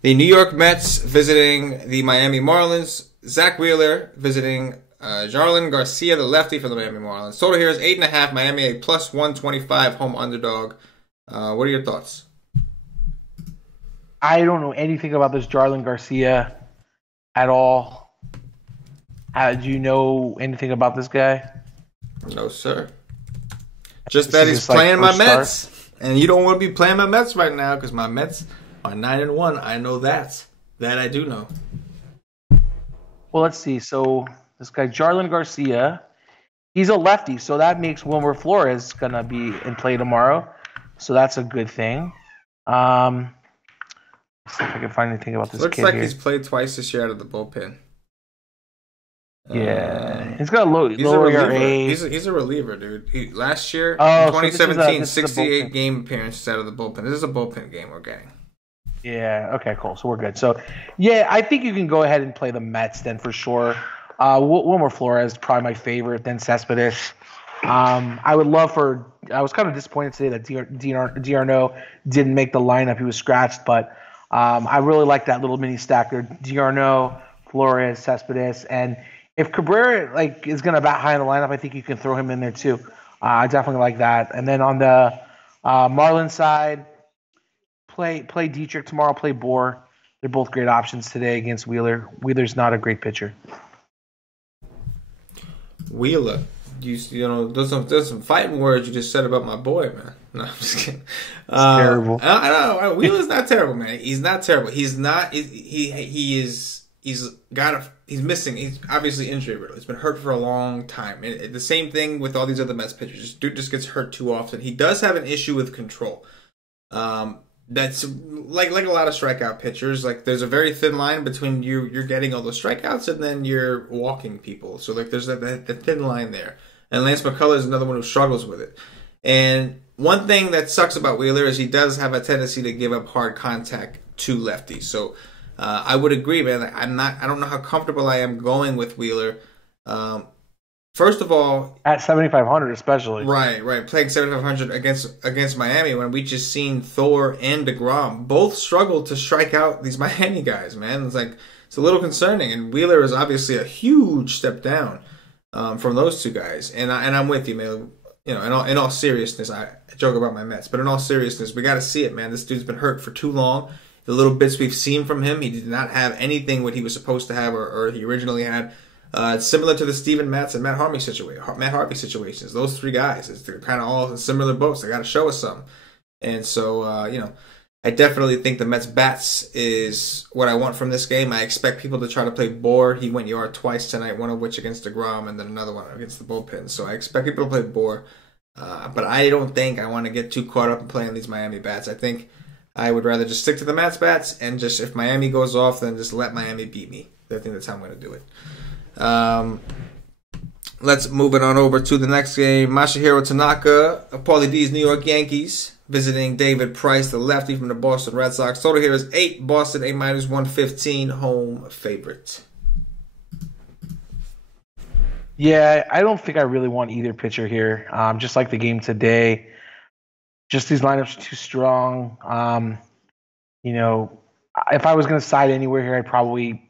the New York Mets visiting the Miami Marlins. Zach Wheeler visiting Jarlin Garcia, the lefty for the Miami Marlins. Total here is 8.5. Miami a plus 125 home underdog. What are your thoughts? I don't know anything about this Jarlin Garcia at all. Do you know anything about this guy? No, sir. Just that he's playing my Mets. And you don't want to be playing my Mets right now because my Mets are 9-1. I know that. That I do know. Well, let's see. So this guy, Jarlin Garcia, he's a lefty. So that makes Wilmer Flores going to be in play tomorrow. So that's a good thing. Let's see if I can find anything about this kid. Looks like he's played twice this year out of the bullpen. Yeah, he's got a low ERA. He's a reliever, dude. Last year, in 2017, 68 game appearances out of the bullpen. This is a bullpen game we're getting. Yeah, okay, cool. So we're good. So, yeah, I think you can go ahead and play the Mets then for sure. Wilmer Flores, probably my favorite, then Cespedes. I would love for. I was kind of disappointed today that D'Arnaud didn't make the lineup. He was scratched, but I really like that little mini stacker: D'Arnaud, Flores, Cespedes, and if Cabrera is going to bat high in the lineup, I think you can throw him in there too. I definitely like that. And then on the Marlins side, play Dietrich tomorrow. Play Bohr. They're both great options today against Wheeler. Wheeler's not a great pitcher. Wheeler. You know, there's some fighting words you just said about my boy, man. No, I'm just kidding. Terrible. I know. Wheeler's not terrible, man. He's not terrible. He's not. He's missing. He's obviously injury riddled. He's been hurt for a long time. And the same thing with all these other Mets pitchers. Dude just gets hurt too often. He does have an issue with control. That's like a lot of strikeout pitchers. Like there's a very thin line between you're getting all those strikeouts and then you're walking people. So like there's that thin line there. And Lance McCullers is another one who struggles with it. And one thing that sucks about Wheeler is he does have a tendency to give up hard contact to lefties. So I would agree, man. I don't know how comfortable I am going with Wheeler. First of all, at 7,500 especially. Right. Playing 7,500 against Miami when we just seen Thor and DeGrom both struggle to strike out these Miami guys, man. It's a little concerning. And Wheeler is obviously a huge step down from those two guys. And I'm with you, man. You know, in all seriousness, I joke about my Mets, but in all seriousness, we got to see it, man. This dude's been hurt for too long. The little bits we've seen from him, he did not have anything what he was supposed to have or he originally had. It's similar to the Steven Matz and Matt Harvey situations. Those three guys, they're kind of all in similar boats. They got to show us something. And so, you know, I definitely think the Mets bats is what I want from this game. I expect people to try to play Bohr. He went yard twice tonight, one of which against DeGrom and then another one against the bullpen. So I expect people to play Bohr. But I don't think I want to get too caught up in playing these Miami bats. I think I would rather just stick to the Mets bats and just if Miami goes off, then just let Miami beat me. I think that's how I'm going to do it. Let's move it on over to the next game. Masahiro Tanaka, Paulie D's New York Yankees, visiting David Price, the lefty from the Boston Red Sox. Total here is 8. Boston, A-115, home favorite. Yeah, I don't think I really want either pitcher here. Just like the game today, just these lineups are too strong. You know, if I was going to side anywhere here, I'd probably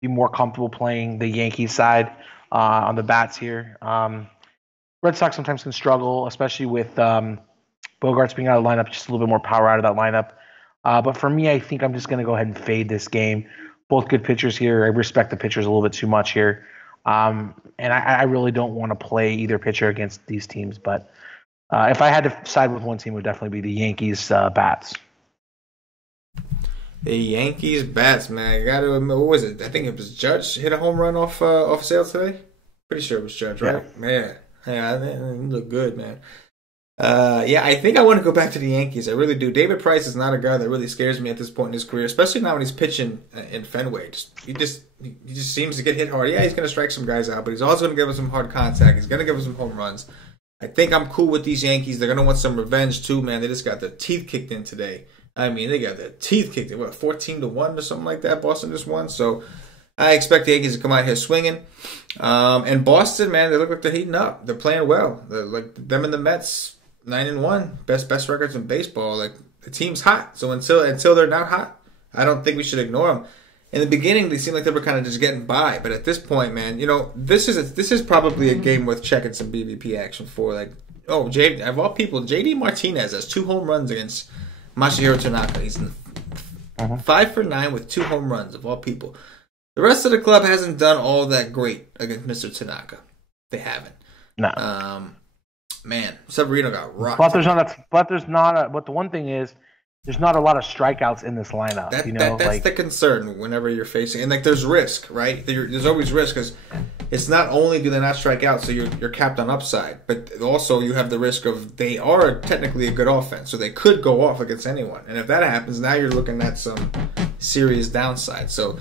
be more comfortable playing the Yankees side on the bats here. Red Sox sometimes can struggle, especially with Bogarts being out of the lineup, just a little bit more power out of that lineup. But for me, I think I'm just going to go ahead and fade this game. Both good pitchers here. I respect the pitchers a little bit too much here. And I really don't want to play either pitcher against these teams. But if I had to side with one team, it would definitely be the Yankees bats. The Yankees bats, man. I got to admit, what was it? I think it was Judge hit a home run off sale today. Pretty sure it was Judge, right? Yeah, it looked good, man. Yeah, I think I want to go back to the Yankees. I really do. David Price is not a guy that really scares me at this point in his career, especially now when he's pitching in Fenway. He just seems to get hit hard. Yeah, he's going to strike some guys out, but he's also going to give us some hard contact. He's going to give us some home runs. I think I'm cool with these Yankees. They're going to want some revenge too, man. They just got their teeth kicked in today. I mean, they got their teeth kicked in. 14-1 or something like that? Boston just won. So I expect the Yankees to come out here swinging. And Boston, man, they look like they're heating up. They're playing well. They're like them and the Mets, 9-1, best records in baseball. Like the team's hot. So until they're not hot, I don't think we should ignore them. In the beginning, they seemed like they were kind of just getting by, but at this point, man, you know, this is probably a game worth checking some BVP action for. Like, of all people, JD Martinez has 2 home runs against Masahiro Tanaka. He's 5 for 9 with 2 home runs, of all people. The rest of the club hasn't done all that great against Mr. Tanaka. They haven't. No. Man, Severino got rocked. But the one thing is, there's not a lot of strikeouts in this lineup. That's the concern whenever you're facing, and like there's risk, right? There's always risk because it's not only do they not strike out, so you're capped on upside, but also you have the risk of they are technically a good offense, so they could go off against anyone, and if that happens, now you're looking at some serious downside. So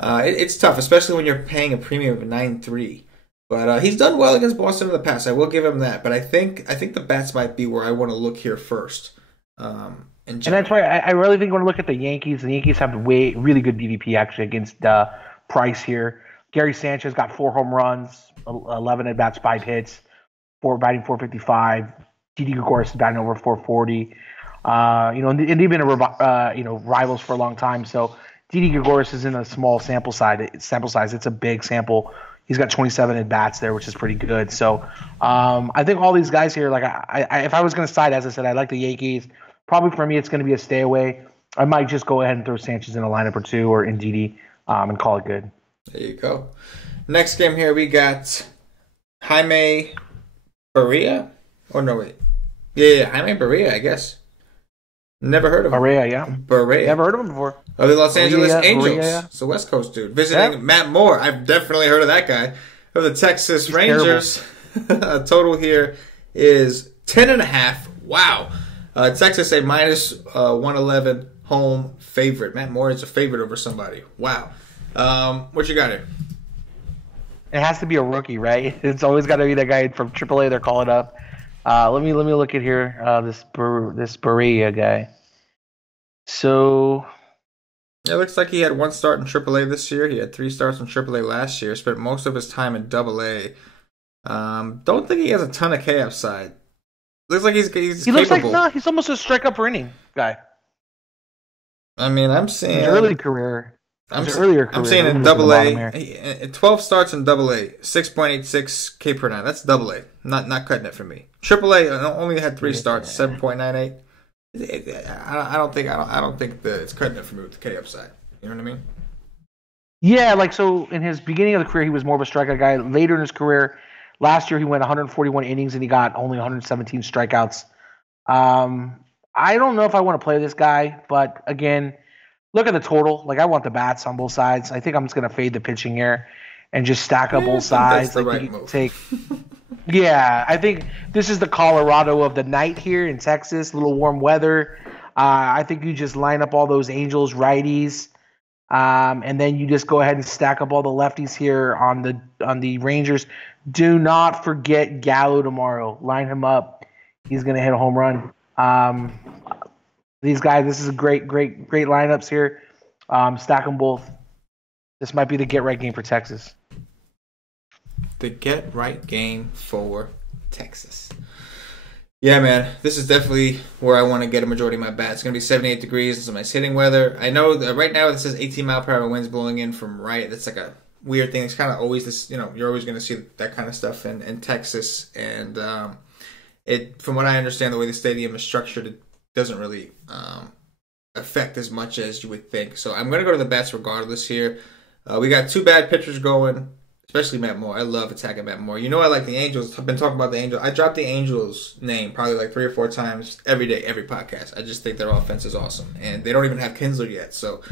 it's tough, especially when you're paying a premium of 9.3. But he's done well against Boston in the past. I will give him that. But I think the bats might be where I want to look here first. And that's why I really think when we look at the Yankees have really good BVP actually against Price here. Gary Sanchez got 4 home runs, 11 at bats, 5 hits. batting 455. Didi Gregorius is batting over 440. And they've been rivals for a long time. So Didi Gregorius is in a small sample size. It's a big sample. He's got 27 at bats there, which is pretty good. So I think all these guys here, like if I was going to side, as I said, I like the Yankees. Probably for me, it's going to be a stay away. I might just go ahead and throw Sanchez in a lineup or two or in Didi and call it good. There you go. Next game here, we got Jaime Barria. Oh, no, wait. Yeah, Jaime Barria, I guess. Never heard of him. Barria, yeah. Barria. Never heard of him before. Oh, the Los Angeles Angels. Barria, yeah. It's a West Coast dude. Visiting Matt Moore. I've definitely heard of that guy. Of the Texas Rangers. Total here is 10.5. Wow. Texas a minus 111 home favorite. Matt Moore is a favorite over somebody. Wow. What you got here? It has to be a rookie, right? It's always got to be that guy from AAA they're calling up. Let me look at here. This Barria guy. So it looks like he had one start in AAA this year. He had 3 starts in AAA last year. Spent most of his time in AA. Don't think he has a ton of K upside. Looks like he's capable. Looks like he's almost a strikeout per inning guy. I mean, I'm seeing his early career. I'm seeing in AA, 12 starts in AA, 6.86 K per 9. That's AA. Not cutting it for me. AAA only had 3 starts, 7.98. I don't think that it's cutting it for me with the K upside. You know what I mean? Yeah, like so in his beginning of the career, he was more of a strikeout guy. Later in his career, last year he went 141 innings and he got only 117 strikeouts. I don't know if I want to play this guy, but again, look at the total. Like I want the bats on both sides. I think I'm just going to fade the pitching here and just stack up both sides. That's the right move. Yeah, I think this is the Colorado of the night here in Texas. A little warm weather. I think you just line up all those Angels righties, and then you just go ahead and stack up all the lefties here on the Rangers. Do not forget Gallo tomorrow. Line him up. He's going to hit a home run. These guys, this is a great lineups here. Stack them both. This might be the get-right game for Texas. The get-right game for Texas. Yeah, man. This is definitely where I want to get a majority of my bats. It's going to be 78 degrees and some nice hitting weather. I know that right now it says 18-mile-per-hour winds blowing in from right. That's like a weird thing. It's kind of always this, you're always going to see that kind of stuff in Texas. And from what I understand, the way the stadium is structured, it doesn't really affect as much as you would think. So I'm going to go to the bats regardless here. We got 2 bad pitchers going, especially Matt Moore. I love attacking Matt Moore. You know I like the Angels. I've been talking about the Angels. I drop the Angels' name probably like 3 or 4 times every day, every podcast. I just think their offense is awesome. And they don't even have Kinsler yet. So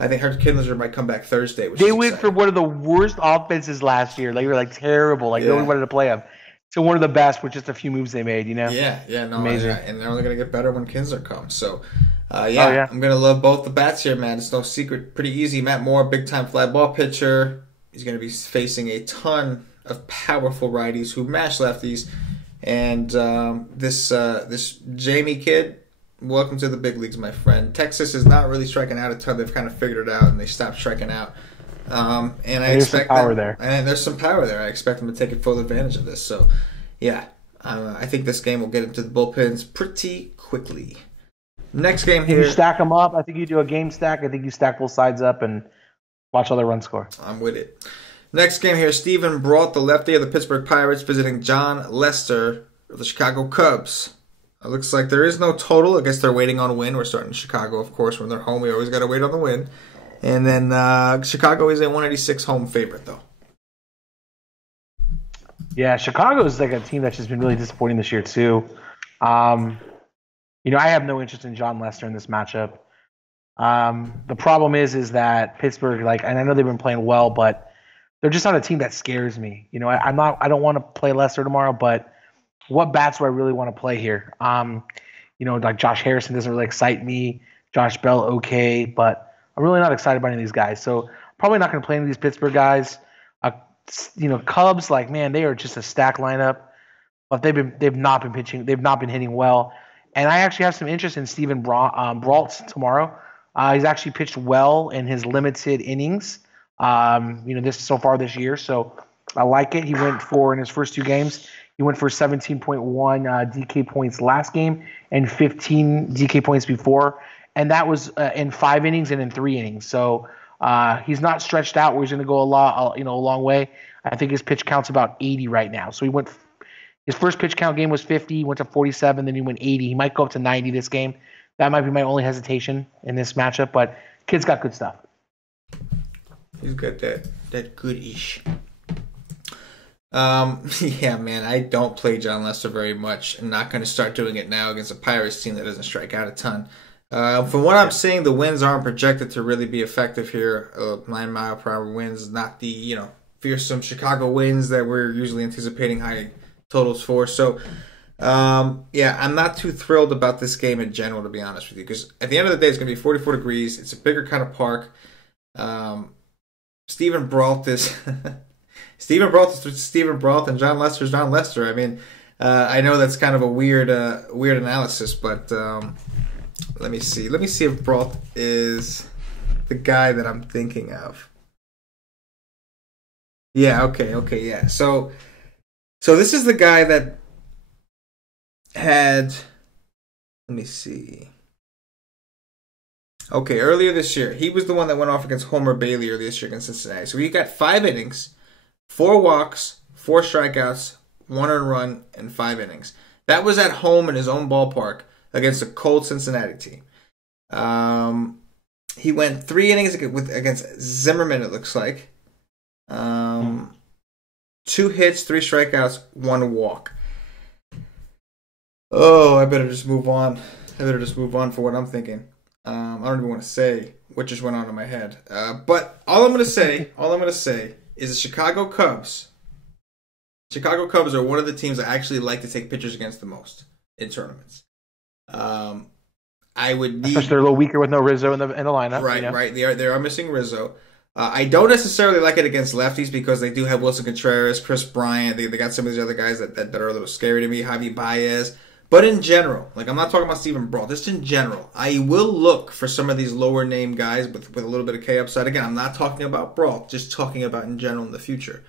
I think Kinsler might come back Thursday. They went for one of the worst offenses last year. Like, they were like terrible. Like, nobody wanted to play them. So one of the best with just a few moves they made, you know? Yeah, no, amazing. And they're only going to get better when Kinsler comes. So, I'm going to love both the bats here, man. It's no secret. Pretty easy. Matt Moore, big-time fly ball pitcher. He's going to be facing a ton of powerful righties who mash lefties. And this Jamie kid, welcome to the big leagues, my friend. Texas is not really striking out a ton. They've kind of figured it out, and they stopped striking out. And there's some power there. And there's some power there. I expect them to take full advantage of this. So, I think this game will get into the bullpens pretty quickly. Next game here. You stack them up. I think you do a game stack. I think you stack both sides up and watch how they run score. I'm with it. Next game here. Stephen Brault, the lefty of the Pittsburgh Pirates, visiting John Lester of the Chicago Cubs. It looks like there is no total. I guess they're waiting on a win. We're starting in Chicago, of course. When they're home, we always got to wait on the win. And then Chicago is a 186 home favorite, though. Yeah, Chicago is like a team that's just been really disappointing this year, too. I have no interest in John Lester in this matchup. The problem is that Pittsburgh, and I know they've been playing well, but they're just not a team that scares me. I don't want to play Lester tomorrow, but what bats do I really want to play here? Like Josh Harrison doesn't really excite me. Josh Bell, okay, but I'm really not excited about any of these guys. So probably not going to play any of these Pittsburgh guys. Cubs, they are just a stack lineup, but they've not been pitching. They've not been hitting well. And I actually have some interest in Stephen Brault tomorrow. He's actually pitched well in his limited innings, this so far this year. So I like it. He went 4 in his first 2 games. He went for 17.1 DK points last game and 15 DK points before, and that was in 5 innings and in 3 innings. So he's not stretched out where he's going to go a long way. I think his pitch count's about 80 right now. So his first pitch count game was 50, he went to 47, then he went 80. He might go up to 90 this game. That might be my only hesitation in this matchup, but kid's got good stuff. He's got that good-ish. Yeah, man, I don't play John Lester very much. I'm not going to start doing it now against a Pirates team that doesn't strike out a ton. From what I'm seeing, the winds aren't projected to really be effective here. 9 mile per hour winds, not the fearsome Chicago winds that we're usually anticipating high totals for. So, yeah, I'm not too thrilled about this game in general, to be honest with you, because at the end of the day, it's going to be 44 degrees. It's a bigger kind of park. Stephen Brault is Stephen Brault, and John Lester's John Lester. I mean, I know that's kind of a weird analysis, but let me see. Let me see if Brault is the guy that I'm thinking of. Yeah. Okay. Yeah. So this is the guy that had. Let me see. Okay, earlier this year, he was the one that went off against Homer Bailey earlier this year against Cincinnati. So he got 5 innings, 4 walks, 4 strikeouts, 1 earned run, and 5 innings. That was at home in his own ballpark against a cold Cincinnati team. He went 3 innings against Zimmerman, it looks like. 2 hits, 3 strikeouts, 1 walk. Oh, I better just move on. For what I'm thinking. I don't even want to say what just went on in my head. But all I'm going to say is the Chicago Cubs. Chicago Cubs are one of the teams I actually like to take pitchers against the most in tournaments. I would need, especially they're a little weaker with no Rizzo in the lineup. Right. They are missing Rizzo. I don't necessarily like it against lefties because they do have Wilson Contreras, Chris Bryant. They got some of these other guys that are a little scary to me, Javi Baez. But in general, like I'm not talking about Stephen Brault, just in general, I will look for some of these lower name guys with a little bit of K upside. Again, I'm not talking about Brault, just talking about in general in the future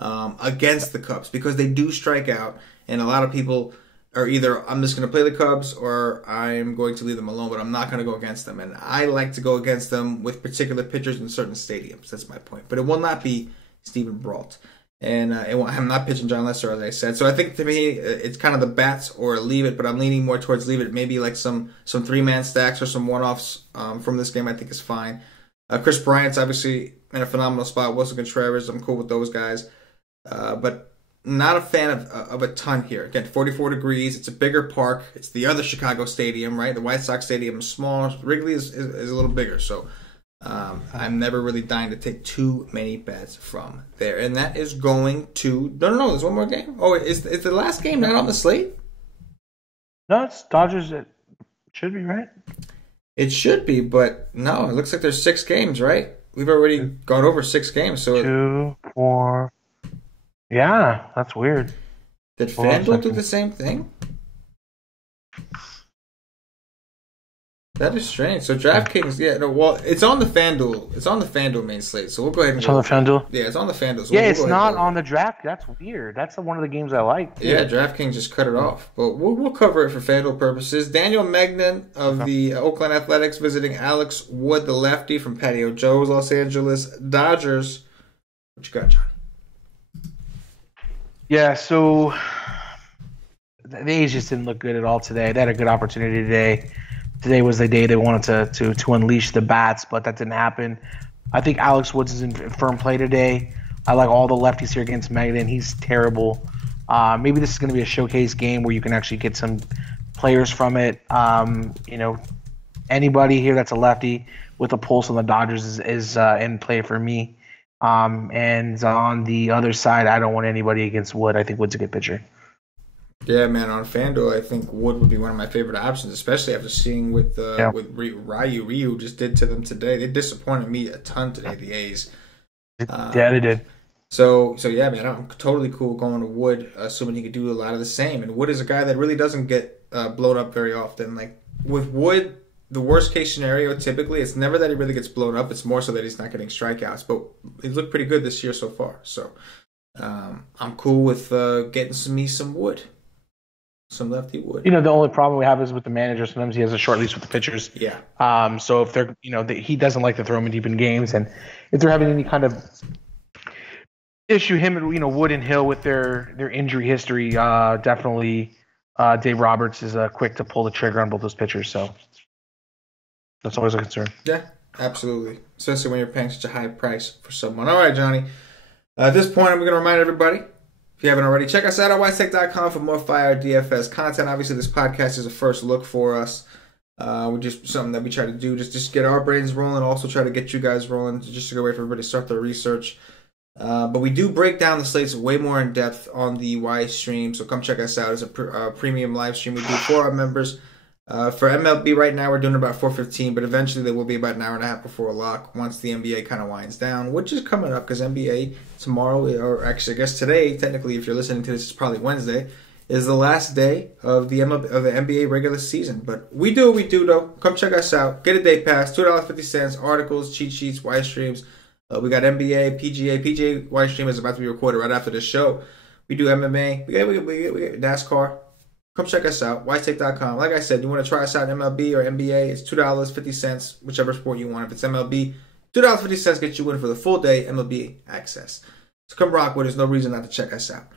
against the Cubs because they do strike out, and a lot of people are either I'm just going to play the Cubs or I'm going to leave them alone, but I'm not going to go against them. And I like to go against them with particular pitchers in certain stadiums. That's my point. But it will not be Stephen Brault. And I'm not pitching John Lester, as I said. So I think to me, it's kind of the bats or leave it, but I'm leaning more towards leave it. Maybe like some 3-man stacks or some one-offs from this game I think is fine. Chris Bryant's obviously in a phenomenal spot. Wilson Contreras, I'm cool with those guys. But not a fan of a ton here. Again, 44 degrees. It's a bigger park. It's the other Chicago stadium, right? The White Sox stadium is small. Wrigley is a little bigger. So I'm never really dying to take too many bets from there. And that is going to... No, there's one more game. Oh, is the last game not on the slate? No, it's Dodgers. It should be, right? It should be, but no. It looks like there's 6 games, right? We've already gone over 6 games. So 2, 4... Yeah, that's weird. Did FanDuel do the same thing? That is strange. So DraftKings, it's on the FanDuel. It's on the FanDuel main slate. So we'll go ahead and it's on the FanDuel. Yeah, it's on the FanDuel. So it's not on the draft. That's weird. That's one of the games I like. Yeah, DraftKings just cut it off. But we'll cover it for FanDuel purposes. Daniel Megnan of the Oakland Athletics visiting Alex Wood, the lefty from Patio Joe's Los Angeles Dodgers. What you got, Johnny? Yeah, so the A's just didn't look good at all today. They had a good opportunity today. Today was the day they wanted to unleash the bats, but that didn't happen. I think Alex Woods is in firm play today. I like all the lefties here against Megnan. He's terrible. Maybe this is going to be a showcase game where you can actually get some players from it. Anybody here that's a lefty with a pulse on the Dodgers is in play for me. And on the other side, I don't want anybody against Wood. I think Wood's a good pitcher. Yeah, man. On FanDuel, I think Wood would be one of my favorite options, especially after seeing with Ryu. Ryu just did to them today. They disappointed me a ton today, the A's. Yeah, they did. So yeah, man. I'm totally cool going to Wood, assuming he could do a lot of the same. And Wood is a guy that really doesn't get blown up very often. Like with Wood, the worst case scenario typically it's never that he really gets blown up. It's more so that he's not getting strikeouts. But he's looked pretty good this year so far. So I'm cool with getting some wood. Some lefty wood. The only problem we have is with the manager. Sometimes he has a short leash with the pitchers. Yeah. So if they're, he doesn't like to throw them deep in games, and if they're having any kind of issue, him and Wood and Hill with their injury history, definitely Dave Roberts is quick to pull the trigger on both those pitchers. So that's always a concern. Yeah, absolutely. Especially when you're paying such a high price for someone. All right, Johnny. At this point, I'm going to remind everybody, if you haven't already, check us out at whitetech.com for more fire DFS content. Obviously, this podcast is a first look for us. We're just something that we try to do, just get our brains rolling, also try to get you guys rolling, just a good way for everybody to start their research. But we do break down the slates way more in depth on the Y stream, so come check us out. It's a premium live stream we do for our members. For MLB right now, we're doing about 4:15, but eventually there will be about an hour and a half before a lock once the NBA kind of winds down, which is coming up because NBA tomorrow, or actually I guess today, technically if you're listening to this, it's probably Wednesday, is the last day of the NBA regular season. But we do what we do, though. Come check us out. Get a day pass, $2.50, articles, cheat sheets, Y streams. We got NBA, PGA Y stream is about to be recorded right after the show. We do MMA. We got NASCAR. Come check us out, whitetech.com. Like I said, you want to try us out in MLB or NBA, it's $2.50, whichever sport you want. If it's MLB, $2.50 gets you in for the full day MLB access. So come rock with us. No reason not to check us out.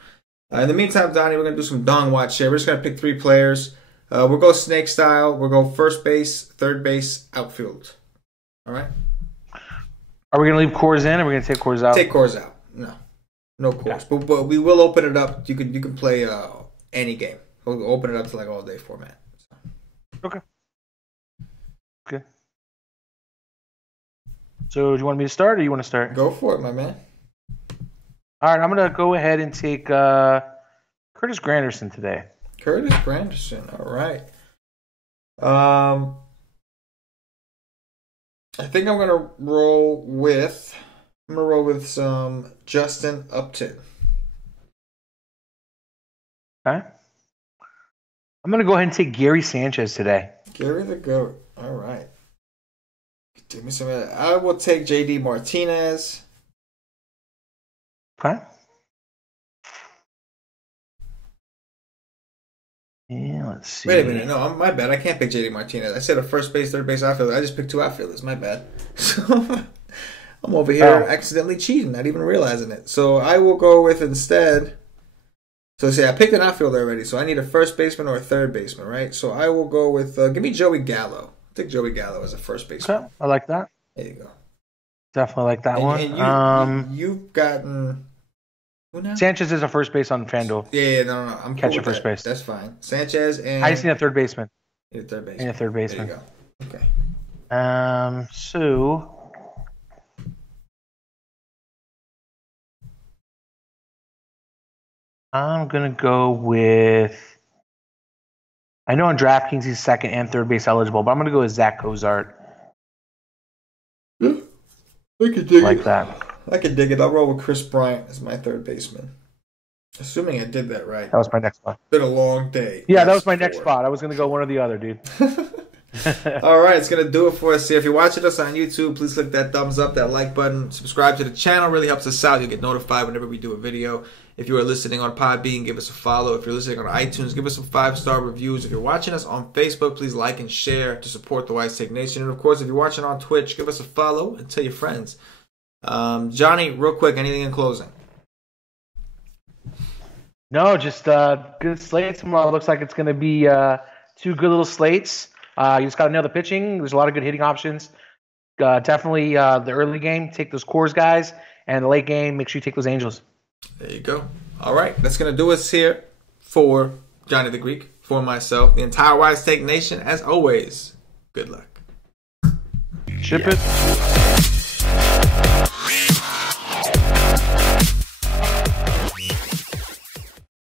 In the meantime, Donnie, we're going to do some Dong Watch here. We're just going to pick 3 players. We'll go snake style. We'll go first base, third base, outfield. All right? Are we going to leave Coors in, or are we going to take Coors out? Take Coors out. No Coors. Okay. But we will open it up. You can play any game. We'll open it up to like all day format. Okay. So do you want me to start, or you want to start? Go for it, my man. All right, I'm going to go ahead and take Curtis Granderson today. Curtis Granderson, all right. I think I'm gonna roll with some Justin Upton. Okay. I'm gonna go ahead and take Gary Sanchez today. Gary the GOAT. All right. Give me some of that. I will take JD Martinez. Okay. Yeah, let's see. Wait a minute. No, my bad. I can't pick JD Martinez. I said a first base, third base, outfielder. I just picked 2 outfielders. My bad. So I'm over here accidentally cheating, not even realizing it. So I will go with instead. So see, I picked an outfielder already, so I need a first baseman or a third baseman, right? So I will go with, give me Joey Gallo. I'll take Joey Gallo as a first baseman. Okay, I like that. There you go. Definitely like that one. And you've gotten... Who now? Sanchez is a first base on FanDuel. Yeah, no. I'm catcher cool first base. That's fine. Sanchez and... I just need a third baseman. Need a third baseman. And a third baseman. There you go. Okay. So... I'm going to go with... I know on DraftKings he's second and third base eligible, but I'm going to go with Zach Cozart. Yeah, I could dig like it. That. I could dig it. I'll roll with Chris Bryant as my third baseman. Assuming I did that right. That was my next spot. It's been a long day. Yeah, that was my next spot. I was going to go one or the other, dude. All right, it's going to do it for us here. If you're watching us on YouTube, please click that thumbs up, that like button. Subscribe to the channel. Really helps us out. You'll get notified whenever we do a video. If you are listening on Podbean, give us a follow. If you're listening on iTunes, give us some 5-star reviews. If you're watching us on Facebook, please like and share to support the White Take Nation. And, of course, if you're watching on Twitch, give us a follow and tell your friends. Johnny, real quick, anything in closing? No, just good slates tomorrow. It looks like it's going to be 2 good little slates. You just got to nail the pitching. There's a lot of good hitting options. Definitely the early game, take those Coors guys. And the late game, make sure you take those Angels. There you go. All right, that's going to do us here for Johnny the Greek, for myself, the entire White Take Nation. As always, good luck. Ship it.